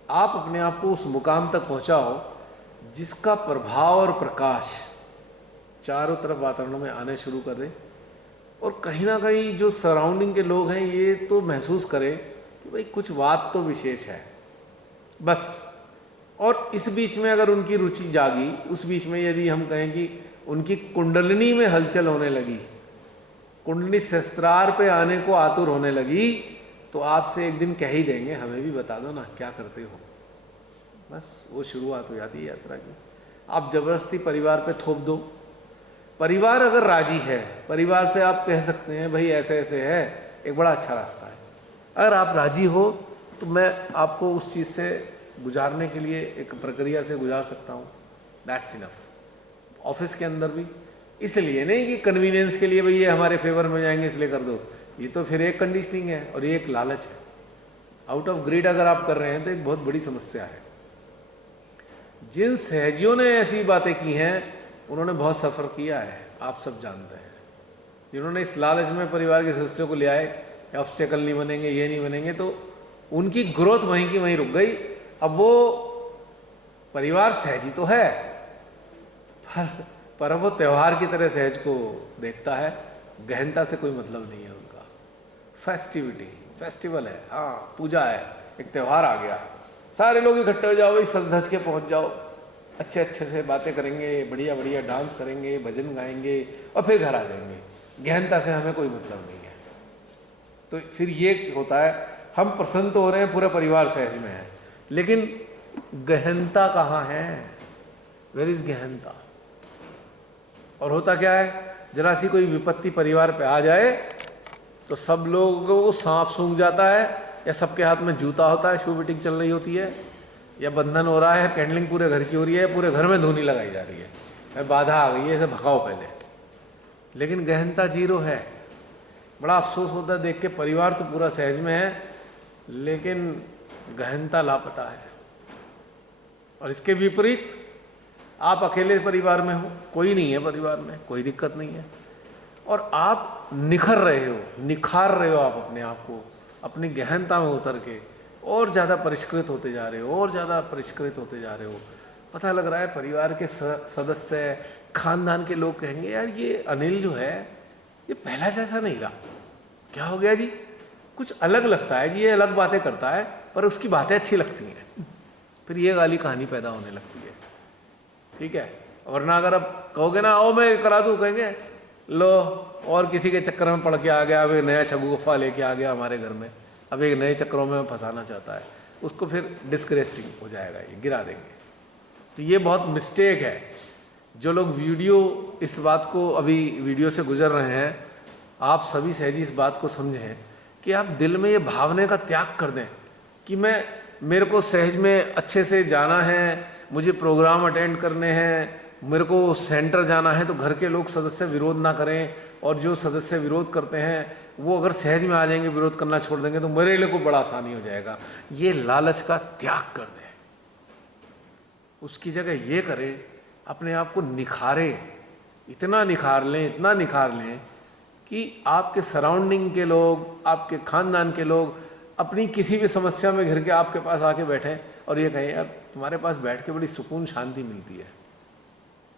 आप अपने आप को उस मुकाम तक पहुंचाओ जिसका प्रभाव और प्रकाश चारों तरफ वातावरण में आने शुरू कर दे, और कहीं ना कहीं जो सराउंडिंग के लोग हैं ये तो महसूस करें कि भाई कुछ बात तो विशेष है बस। और इस बीच में अगर उनकी रुचि जागी, उस बीच में यदि हम कहें कि उनकी कुंडलिनी में हलचल होने लगी, कुंडली शस्त्रार पे आने को आतुर होने लगी, तो आपसे एक दिन कह ही देंगे हमें भी बता दो ना क्या करते हो। बस वो शुरुआत हो जाती है यात्रा की। आप जबरदस्ती परिवार पे थोप दो। परिवार अगर राजी है, परिवार से आप कह सकते हैं भाई ऐसे ऐसे है, एक बड़ा अच्छा रास्ता है। अगर आप राजी हो तो मैं आपको उस चीज़ से गुजारने के लिए एक प्रक्रिया से गुजार सकता हूँ, दैट्स इनफ। ऑफिस के अंदर भी इसलिए नहीं कि कन्वीनियंस के लिए भाई ये हमारे फेवर में जाएंगे इसलिए कर दो, ये तो फिर एक कंडीशनिंग है और ये एक लालच है। आउट ऑफ ग्रीड अगर आप कर रहे हैं तो एक बहुत बड़ी समस्या है। जिन सहजियों ने ऐसी बातें की हैं उन्होंने बहुत सफ़र किया है, आप सब जानते हैं। जिन्होंने इस लालच में परिवार के सदस्यों को ले आए, ऑब्स्टेकल नहीं बनेंगे, ये नहीं बनेंगे, तो उनकी ग्रोथ वहीं की वहीं रुक गई। अब वो परिवार सहजी तो है पर पर वो त्यौहार की तरह सहज को देखता है, गहनता से कोई मतलब नहीं है उनका। फेस्टिविटी, फेस्टिवल है, हाँ पूजा है, एक त्यौहार आ गया, सारे लोग इकट्ठे हो जाओ, भाई सज धज के पहुँच जाओ, अच्छे अच्छे से बातें करेंगे, बढ़िया बढ़िया डांस करेंगे, भजन गाएंगे और फिर घर आ जाएंगे। गहनता से हमें कोई मतलब नहीं है। तो फिर ये होता है, हम प्रसन्न तो हो रहे हैं, पूरा परिवार सहज में है, लेकिन गहनता कहाँ है? वेयर इज गहनता? और होता क्या है, जरा सी कोई विपत्ति परिवार पे आ जाए तो सब लोगों को सांप सूंघ जाता है, या सबके हाथ में जूता होता है, शू मीटिंग चल रही होती है, या बंधन हो रहा है, कैंडलिंग पूरे घर की हो रही है, पूरे घर में धूनी लगाई जा रही है, बाधा आ गई है, इसे भगाओ पहले। लेकिन गहनता जीरो है। बड़ा अफसोस होता है देख के, परिवार तो पूरा सहज में है लेकिन गहनता लापता है। और इसके विपरीत आप अकेले परिवार में हो, कोई नहीं है परिवार में, कोई दिक्कत नहीं है, और आप निखर रहे हो, निखार रहे हो आप अपने आप को, अपनी गहनता में उतर के और ज़्यादा परिष्कृत होते जा रहे हो, और ज़्यादा परिष्कृत होते जा रहे हो। पता लग रहा है परिवार के सदस्य, खानदान के लोग कहेंगे, यार ये अनिल जो है ये पहला जैसा नहीं रहा, क्या हो गया जी, कुछ अलग लगता है जी, ये अलग बातें करता है पर उसकी बातें अच्छी लगती हैं। फिर ये वाली कहानी पैदा होने लगती है, ठीक है। वरना अगर आप कहोगे ना आओ मैं करा दूँ, कहेंगे लो और किसी के चक्कर में पड़ के आ गया, अब एक नया शगुफा लेके आ गया हमारे घर में, अब एक नए चक्करों में फंसाना चाहता है, उसको फिर डिस्करेसिंग हो जाएगा, ये गिरा देंगे। तो ये बहुत मिस्टेक है। जो लोग वीडियो इस बात को अभी वीडियो से गुजर रहे हैं, आप सभी सहजी इस बात को समझें कि आप दिल में ये भावने का त्याग कर दें कि मेरे को सहज में अच्छे से जाना है, मुझे प्रोग्राम अटेंड करने हैं, मेरे को सेंटर जाना है, तो घर के लोग सदस्य विरोध ना करें, और जो सदस्य विरोध करते हैं वो अगर सहज में आ जाएंगे, विरोध करना छोड़ देंगे तो मेरे लिए को बड़ा आसानी हो जाएगा। ये लालच का त्याग कर दें, उसकी जगह ये करें अपने आप को निखारे, इतना निखार लें, इतना निखार लें कि आपके सराउंडिंग के लोग, आपके खानदान के लोग अपनी किसी भी समस्या में घिर के आपके पास आके बैठें और ये कहें यार तुम्हारे पास बैठ के बड़ी सुकून शांति मिलती है।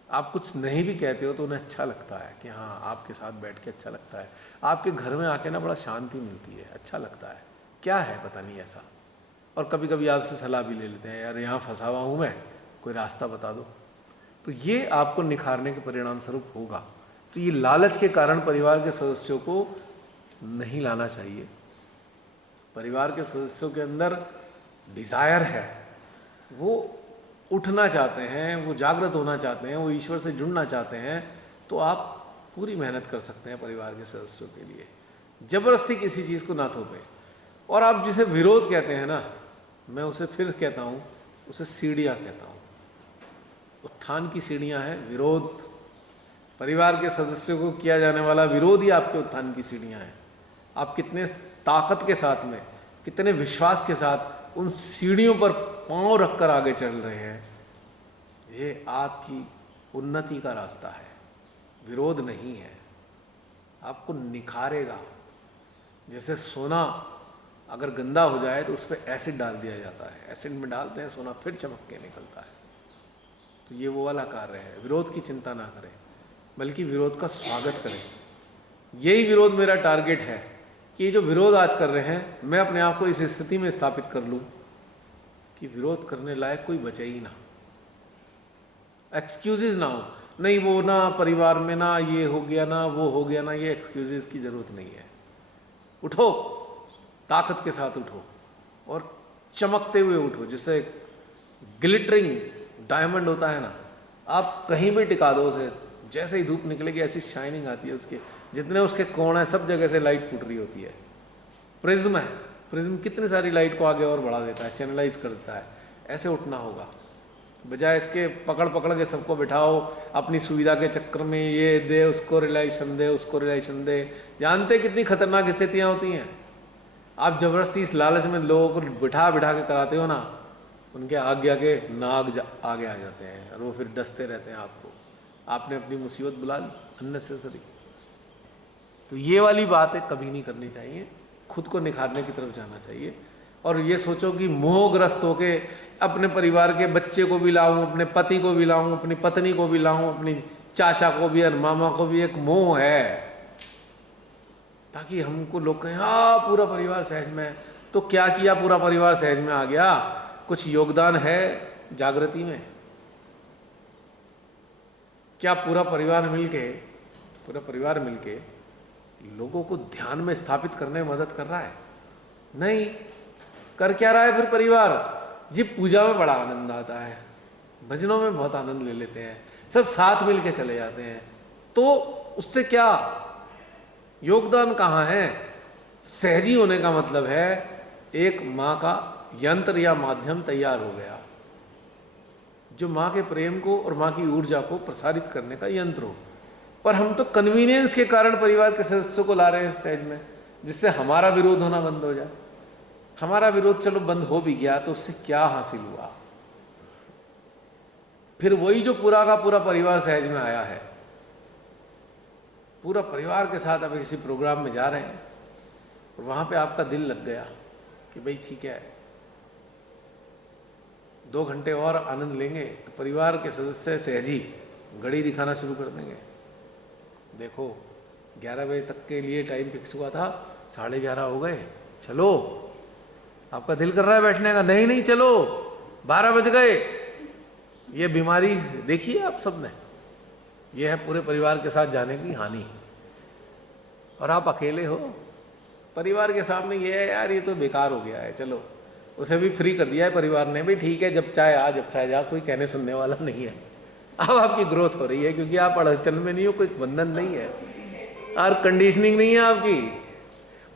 आप कुछ नहीं भी कहते हो तो उन्हें अच्छा लगता है कि हाँ आपके साथ बैठ के अच्छा लगता है, आपके घर में आके ना बड़ा शांति मिलती है, अच्छा लगता है, क्या है पता नहीं ऐसा। और कभी कभी आपसे सलाह भी ले लेते हैं, यार यहाँ फंसा हुआ हूँ मैं, कोई रास्ता बता दो। तो ये आपको निखारने के परिणाम स्वरूप होगा। तो ये लालच के कारण परिवार के सदस्यों को नहीं लाना चाहिए। परिवार के सदस्यों के अंदर डिज़ायर है, वो उठना चाहते हैं, वो जागृत होना चाहते हैं, वो ईश्वर से जुड़ना चाहते हैं, तो आप पूरी मेहनत कर सकते हैं परिवार के सदस्यों के लिए। जबरदस्ती किसी चीज़ को ना थोपें। और आप जिसे विरोध कहते हैं ना, मैं उसे फिर कहता हूँ, उसे सीढ़ियाँ कहता हूँ। उत्थान की सीढ़ियाँ हैं विरोध। परिवार के सदस्यों को किया जाने वाला विरोध ही आपके उत्थान की सीढ़ियाँ हैं। आप कितने ताकत के साथ में, कितने विश्वास के साथ उन सीढ़ियों पर पांव रखकर आगे चल रहे हैं, ये आपकी उन्नति का रास्ता है, विरोध नहीं है। आपको निखारेगा। जैसे सोना अगर गंदा हो जाए तो उस पर एसिड डाल दिया जाता है, एसिड में डालते हैं सोना, फिर चमक के निकलता है। तो ये वो वाला कार्य है। विरोध की चिंता ना करें, बल्कि विरोध का स्वागत करें। यही विरोध मेरा टारगेट है कि जो विरोध आज कर रहे हैं, मैं अपने आप को इस स्थिति में स्थापित कर लूं कि विरोध करने लायक कोई बचे ही ना, एक्सक्यूजेज ना हो। नहीं वो ना परिवार में ना ये हो गया ना वो हो गया ना, ये एक्सक्यूजेज की जरूरत नहीं है। उठो, ताकत के साथ उठो और चमकते हुए उठो। जैसे ग्लिटरिंग डायमंड होता है ना, आप कहीं भी टिका दो उसे, जैसे ही धूप निकलेगी ऐसी शाइनिंग आती है उसके, जितने उसके कोण है सब जगह से लाइट फूट रही होती है। प्रिज्म है, प्रिज्म कितनी सारी लाइट को आगे और बढ़ा देता है, चैनलाइज कर देता है। ऐसे उठना होगा, बजाय इसके पकड़ पकड़ के सबको बिठाओ अपनी सुविधा के चक्कर में, ये दे उसको रिलेशन दे, उसको रिलेशन दे। जानते कितनी खतरनाक स्थितियाँ होती हैं। आप जबरदस्ती इस लालच में लोगों को बिठा बिठा के कराते हो ना, उनके आगे आगे नाग आगे आ जाते हैं और वो फिर डसते रहते हैं आपको। आपने अपनी मुसीबत बुला ली अननेसेसरी। तो ये वाली बातें कभी नहीं करनी चाहिए। खुद को निखारने की तरफ जाना चाहिए और ये सोचो कि मोहग्रस्त होके अपने परिवार के बच्चे को भी लाऊं, अपने पति को भी लाऊं, अपनी पत्नी को भी लाऊं, अपनी चाचा को भी और मामा को भी एक मोह है, ताकि हमको लोग कहें हाँ पूरा परिवार सहज में है। तो क्या किया पूरा परिवार सहज में आ गया? कुछ योगदान है जागृति में? क्या पूरा परिवार मिलके लोगों को ध्यान में स्थापित करने में मदद कर रहा है? नहीं। कर क्या रहा है फिर परिवार? जी पूजा में बड़ा आनंद आता है, भजनों में बहुत आनंद ले लेते हैं, सब साथ मिलके चले जाते हैं, तो उससे क्या योगदान कहाँ है? सहजी होने का मतलब है एक माँ का यंत्र या माध्यम तैयार हो गया, जो माँ के प्रेम को और माँ की ऊर्जा को प्रसारित करने का यंत्र हो। पर हम तो कन्वीनियंस के कारण परिवार के सदस्यों को ला रहे हैं सहज में, जिससे हमारा विरोध होना बंद हो जाए। हमारा विरोध चलो बंद हो भी गया तो उससे क्या हासिल हुआ? फिर वही जो पूरा का पूरा परिवार सहज में आया है, पूरा परिवार के साथ आप किसी प्रोग्राम में जा रहे हैं और वहां पे आपका दिल लग गया कि भाई ठीक है 2 घंटे और आनंद लेंगे, तो परिवार के सदस्य सहजी घड़ी दिखाना शुरू कर देंगे। देखो 11 बजे तक के लिए टाइम फिक्स हुआ था, 11:30 हो गए, चलो। आपका दिल कर रहा है बैठने का, नहीं नहीं चलो 12 बज गए। ये बीमारी देखिए आप सब में, ये है पूरे परिवार के साथ जाने की हानि। और आप अकेले हो, परिवार के सामने ये है यार ये तो बेकार हो गया है, चलो उसे भी फ्री कर दिया है परिवार ने, भाई ठीक है जब चाहे आ जब चाहे जा, कोई कहने सुनने वाला नहीं है। अब आपकी ग्रोथ हो रही है क्योंकि आप अड़चन में नहीं हो, कोई बंधन नहीं है और कंडीशनिंग नहीं है आपकी।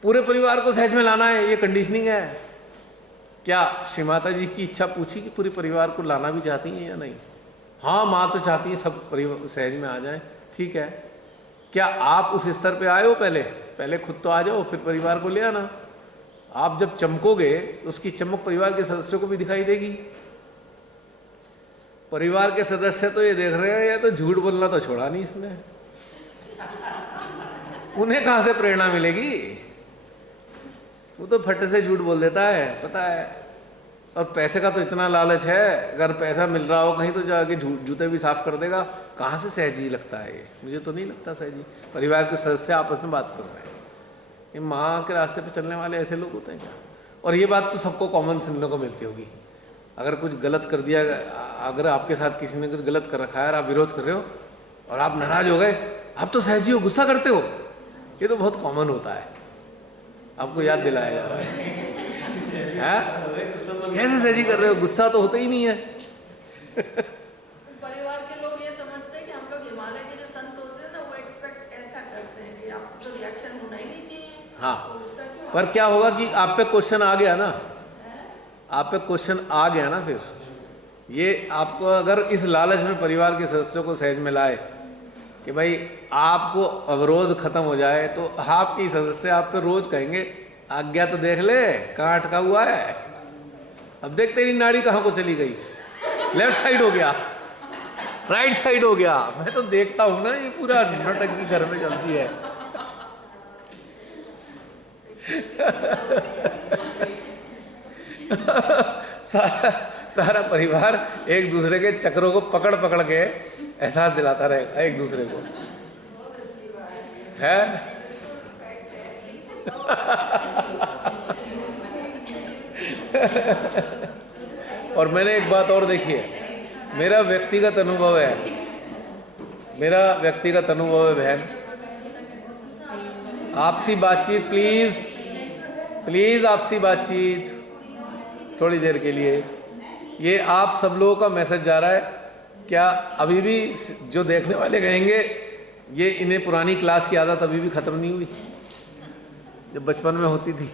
पूरे परिवार को सहज में लाना है, ये कंडीशनिंग है। क्या श्री माता जी की इच्छा पूछी कि पूरे परिवार को लाना भी चाहती हैं या नहीं? हाँ माँ तो चाहती है सब परिवार सहज में आ जाए, ठीक है। क्या आप उस स्तर पे आए हो? पहले खुद तो आ जाओ, फिर परिवार को ले आना। आप जब चमकोगे तो उसकी चमक परिवार के सदस्यों को भी दिखाई देगी। परिवार के सदस्य तो ये देख रहे हैं या तो झूठ बोलना तो छोड़ा नहीं इसने, उन्हें कहां से प्रेरणा मिलेगी? वो तो फट से झूठ बोल देता है, पता है। और पैसे का तो इतना लालच है, अगर पैसा मिल रहा हो कहीं तो जाके जूते भी साफ कर देगा। कहाँ से सहजी लगता है ये? मुझे तो नहीं लगता सहजी। परिवार के सदस्य आपस में बात कर रहे हैं, ये माँ के रास्ते पे चलने वाले ऐसे लोग होते हैं क्या? और ये बात तो सबको कॉमन सुनने को मिलती होगी। अगर कुछ गलत कर दिया, अगर आपके साथ किसी ने कुछ गलत कर रखा है और आप विरोध कर रहे हो और आप नाराज हो गए, आप तो सहजी हो, गुस्सा करते हो, ये तो बहुत कॉमन होता है। आपको याद दिलाया जा रहा है कैसे सहजी कर रहे हो? गुस्सा तो होता ही नहीं है। परिवार के लोग ये समझते हैं कि हम लोग हिमालय के जो संत होते हैं ना, वो एक्सपेक्ट ऐसा करते हैं कि आपको तो रिएक्शन होना ही नहीं चाहिए। हाँ, तो पर क्या होगा कि आप पे क्वेश्चन आ गया ना, आप पे क्वेश्चन आ गया ना, फिर ये आपको अगर इस लालच में परिवार के सदस्यों को सहज में लाए कि भाई आपको अवरोध खत्म हो जाए, तो आपके सदस्य आप पे रोज कहेंगे आज्ञा तो देख ले कहाँ अटका हुआ है। अब देख तेरी नाड़ी कहाँ को चली गई, लेफ्ट साइड हो गया, राइट साइड हो गया। मैं तो देखता हूं ना, ये पूरा नौटंकी घर में चलती है। सारा परिवार एक दूसरे के चक्रों को पकड़ पकड़ के एहसास दिलाता रहेगा एक दूसरे को, है। और मैंने एक बात और देखी है, मेरा व्यक्तिगत अनुभव है बहन, आपसी बातचीत प्लीज आपसी बातचीत थोड़ी देर के लिए। ये आप सब लोगों का मैसेज जा रहा है क्या? अभी भी जो देखने वाले कहेंगे ये इन्हें पुरानी क्लास की आदत अभी भी खत्म नहीं हुई जब बचपन में होती थी।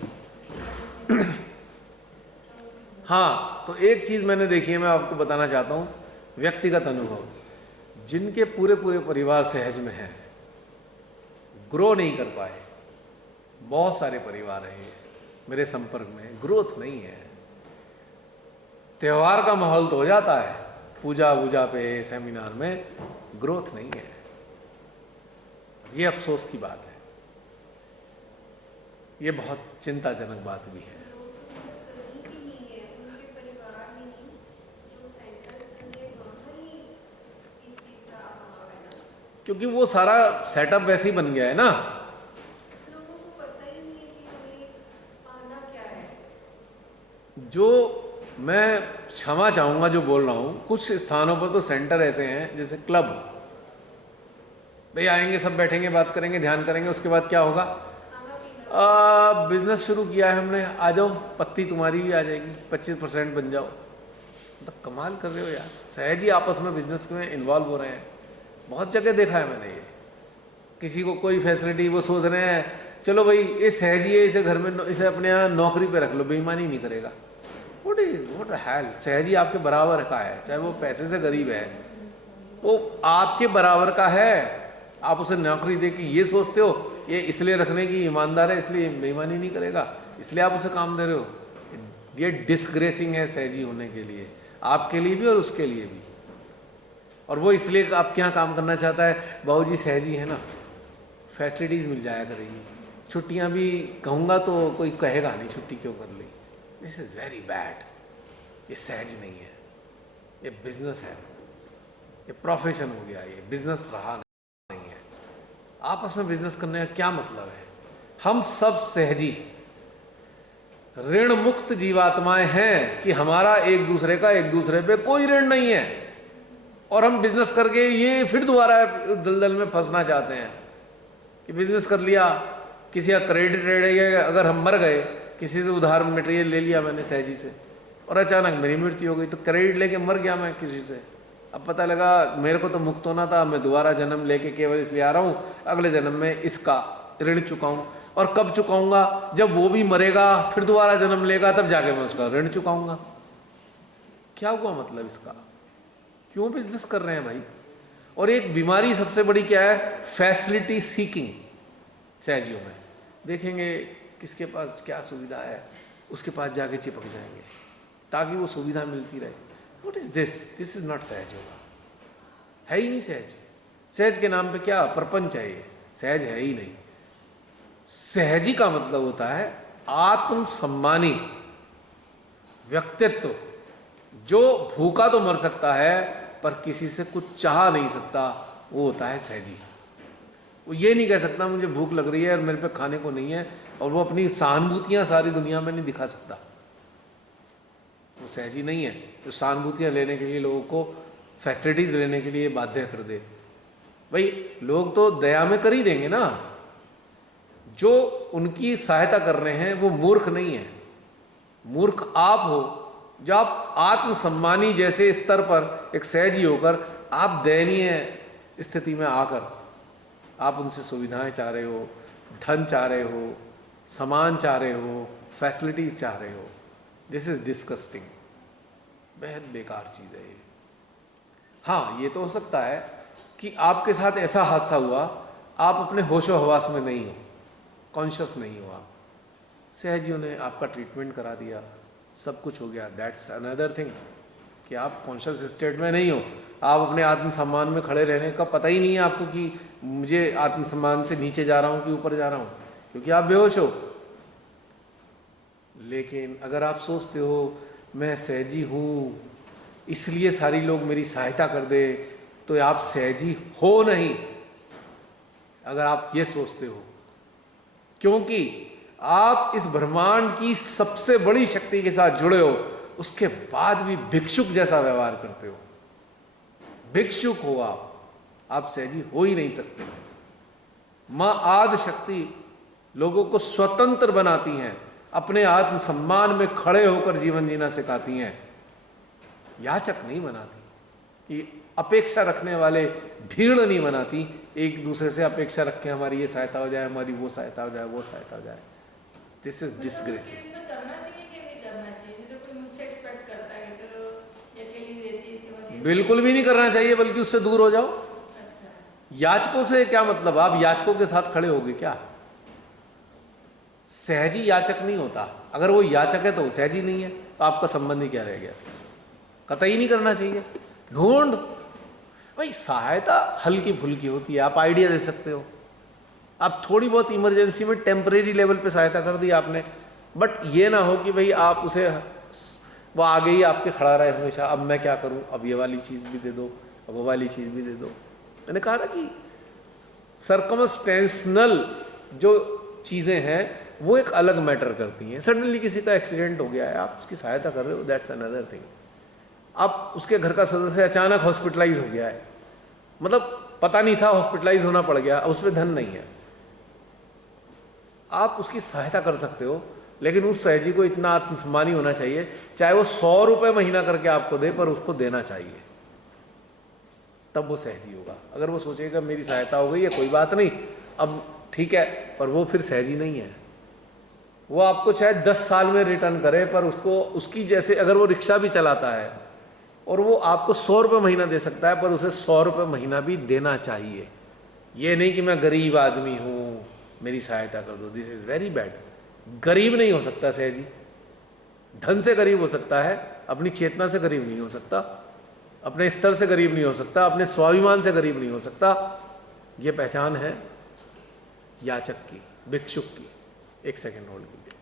हाँ, तो एक चीज मैंने देखी है, मैं आपको बताना चाहता हूँ, व्यक्तिगत अनुभव। जिनके पूरे परिवार सहज में है, ग्रो नहीं कर पाए, बहुत सारे परिवार हैं मेरे संपर्क में, ग्रोथ नहीं है। त्योहार का माहौल तो हो जाता है, पूजा वूजा पे सेमिनार में, ग्रोथ नहीं है। ये अफसोस की बात है, ये बहुत चिंताजनक बात भी है। क्योंकि वो सारा सेटअप वैसे ही बन गया है ना। लोगों को पता ही नहीं है कि हमें पाना क्या है। जो मैं क्षमा चाहूँगा जो बोल रहा हूँ, कुछ स्थानों पर तो सेंटर ऐसे हैं जैसे क्लब, भाई आएंगे सब बैठेंगे बात करेंगे ध्यान करेंगे, उसके बाद क्या होगा, खाना पीना बिजनेस शुरू किया है हमने, आ जाओ पत्ती तुम्हारी भी आ जाएगी, 25% बन जाओ। मतलब कमाल कर रहे हो यार, सहज ही आपस में बिजनेस में इन्वॉल्व हो रहे हैं। बहुत जगह देखा है मैंने ये, किसी को कोई फैसिलिटी वो सोच रहे हैं चलो भाई ये सहज ही है, इसे घर में इसे अपने यहाँ नौकरी पे रख लो, बेईमानी नहीं करेगा। व्हाट द हेल, सहज ही आपके बराबर का है, चाहे वो पैसे से गरीब है, वो आपके बराबर का है। आप उसे नौकरी दे के ये सोचते हो ये इसलिए रखने की ईमानदार है इसलिए बेईमानी नहीं करेगा, इसलिए आप उसे काम दे रहे हो। ये डिसग्रेसिंग है सहजी होने के लिए, आपके लिए भी और उसके लिए भी। और वो इसलिए आपके यहाँ काम करना चाहता है, बाबूजी सहजी है ना, फैसिलिटीज़ मिल जाया करेगी, छुट्टियाँ भी कहूँगा तो कोई कहेगा नहीं छुट्टी क्यों कर ली। This is very bad. ये सहज नहीं है, ये बिजनेस है, ये प्रोफेशन हो गया, ये बिजनेस रहा नहीं है। आपस में बिजनेस करने का क्या मतलब है? हम सब सहजी ऋण मुक्त जीवात्माएं हैं कि हमारा एक दूसरे का एक दूसरे पे कोई ऋण नहीं है, और हम बिजनेस करके ये फिर दोबारा दलदल में फंसना चाहते हैं कि बिजनेस कर लिया, किसी का क्रेडिट रेट, अगर हम मर गए, किसी से उधार मटेरियल ले लिया मैंने सहजी से और अचानक मेरी मृत्यु हो गई, तो क्रेडिट लेके मर गया मैं किसी से। अब पता लगा मेरे को तो मुक्त होना था, मैं दोबारा जन्म लेके केवल इसलिए आ रहा हूँ अगले जन्म में इसका ऋण चुकाऊँ। और कब चुकाऊंगा? जब वो भी मरेगा फिर दोबारा जन्म लेगा, तब जाके मैं उसका ऋण चुकाऊंगा। क्या हुआ मतलब इसका? क्यों बिजनेस कर रहे हैं भाई? और एक बीमारी सबसे बड़ी क्या है? Facility seeking. सहजियों में देखेंगे किसके पास क्या सुविधा है, उसके पास जाके चिपक जाएंगे ताकि वो सुविधा मिलती रहे। What is this? This is not सहज होगा, है ही नहीं सहज। सहज के नाम पे क्या प्रपंच है, ये सहज है ही नहीं। सहजी का मतलब होता है आत्म सम्मानी व्यक्तित्व, जो भूखा तो मर सकता है पर किसी से कुछ चाह नहीं सकता, वो होता है सहजी। वो ये नहीं कह सकता मुझे भूख लग रही है और मेरे पे खाने को नहीं है, और वो अपनी सहानुभूतियां सारी दुनिया में नहीं दिखा सकता। वो सहजी नहीं है जो सहानुभूतियां लेने के लिए लोगों को फैसिलिटीज लेने के लिए बाध्य कर दे। भाई लोग तो दया में कर ही देंगे ना, जो उनकी सहायता कर रहे हैं वो मूर्ख नहीं है। मूर्ख आप हो जो आप आत्मसम्मानी जैसे स्तर पर एक सहजी होकर आप दयनीय स्थिति में आकर आप उनसे सुविधाएं चाह रहे हो, धन चाह रहे हो, सामान चाह रहे हो, फैसिलिटीज चाह रहे हो। दिस इज डिस्कस्टिंग, बेहद बेकार चीज़ है ये। हाँ, ये तो हो सकता है कि आपके साथ ऐसा हादसा हुआ, आप अपने होशो हवास में नहीं हो, कॉन्शियस नहीं हो, आप सहजियों ने आपका ट्रीटमेंट करा दिया, सब कुछ हो गया, दैट्स अनदर थिंग। कि आप कॉन्शियस स्टेट में नहीं हो, आप अपने आत्मसम्मान में खड़े रहने का पता ही नहीं है आपको कि मुझे आत्मसम्मान से नीचे जा रहा हूँ कि ऊपर जा रहा हूँ, क्योंकि आप बेहोश हो। लेकिन अगर आप सोचते हो मैं सहजी हूँ इसलिए सारी लोग मेरी सहायता कर दे, तो आप सहजी हो नहीं अगर आप ये सोचते हो, क्योंकि आप इस ब्रह्मांड की सबसे बड़ी शक्ति के साथ जुड़े हो, उसके बाद भी भिक्षुक जैसा व्यवहार करते हो। भिक्षुक हो आप सहजी हो ही नहीं सकते। मां आदि शक्ति लोगों को स्वतंत्र बनाती हैं, अपने आत्मसम्मान में खड़े होकर जीवन जीना सिखाती हैं, याचक नहीं बनाती। कि अपेक्षा रखने वाले भीड़ नहीं बनाती, एक दूसरे से अपेक्षा रख के हमारी ये सहायता हो जाए, हमारी वो सहायता हो जाए, वो सहायता हो जाए। This is disgrace. इसमें करना चाहिए कि नहीं करना चाहिए? जैसे कोई मुझसे एक्सपेक्ट करता है कि चलो ये अकेली रहती है इसके पास ये- बिल्कुल भी नहीं करना चाहिए, बल्कि उससे दूर हो जाओ। अच्छा, याचकों से क्या मतलब? आप याचकों के साथ खड़े होगे क्या? सहजी याचक नहीं होता। अगर वो याचक है तो वो सहजी नहीं है, तो आपका संबंध ही क्या रह गया? कतई नहीं करना चाहिए। ढूंढ भाई, सहायता हल्की फुल्की होती है, आप आइडिया दे सकते हो। आप थोड़ी बहुत इमरजेंसी में टेम्परेरी लेवल पे सहायता कर दी आपने, बट ये ना हो कि भाई आप उसे, वो आगे ही आपके खड़ा रहे हमेशा, अब मैं क्या करूं, अब ये वाली चीज़ भी दे दो, अब वो वाली चीज़ भी दे दो। मैंने कहा ना कि सर्कमस्टेंशनल जो चीज़ें हैं वो एक अलग मैटर करती हैं। सडनली किसी का एक्सीडेंट हो गया है, आप उसकी सहायता कर रहे हो, दैट्स अनदर थिंग। आप उसके घर का सदस्य अचानक हॉस्पिटलाइज हो गया है, मतलब पता नहीं था हॉस्पिटलाइज होना पड़ गया, अब उस पर धन नहीं है, आप उसकी सहायता कर सकते हो, लेकिन उस सहजी को इतना आत्मसम्मानी होना चाहिए, चाहे वो 100 रुपये महीना करके आपको दे, पर उसको देना चाहिए, तब वो सहजी होगा। अगर वो सोचेगा मेरी सहायता हो गई है, कोई बात नहीं, अब ठीक है, पर वो फिर सहजी नहीं है। वो आपको चाहे 10 साल में रिटर्न करे, पर उसको उसकी जैसे, अगर वो रिक्शा भी चलाता है और वो आपको 100 रुपये महीना दे सकता है, पर उसे 100 रुपये महीना भी देना चाहिए। ये नहीं कि मैं गरीब आदमी हूँ, मेरी सहायता कर दो, दिस इज़ वेरी बैड। गरीब नहीं हो सकता सहजी, धन से गरीब हो सकता है, अपनी चेतना से गरीब नहीं हो सकता, अपने स्तर से गरीब नहीं हो सकता, अपने स्वाभिमान से गरीब नहीं हो सकता। ये पहचान है याचक की, भिक्षुक की। एक सेकेंड होल्ड कीजिए।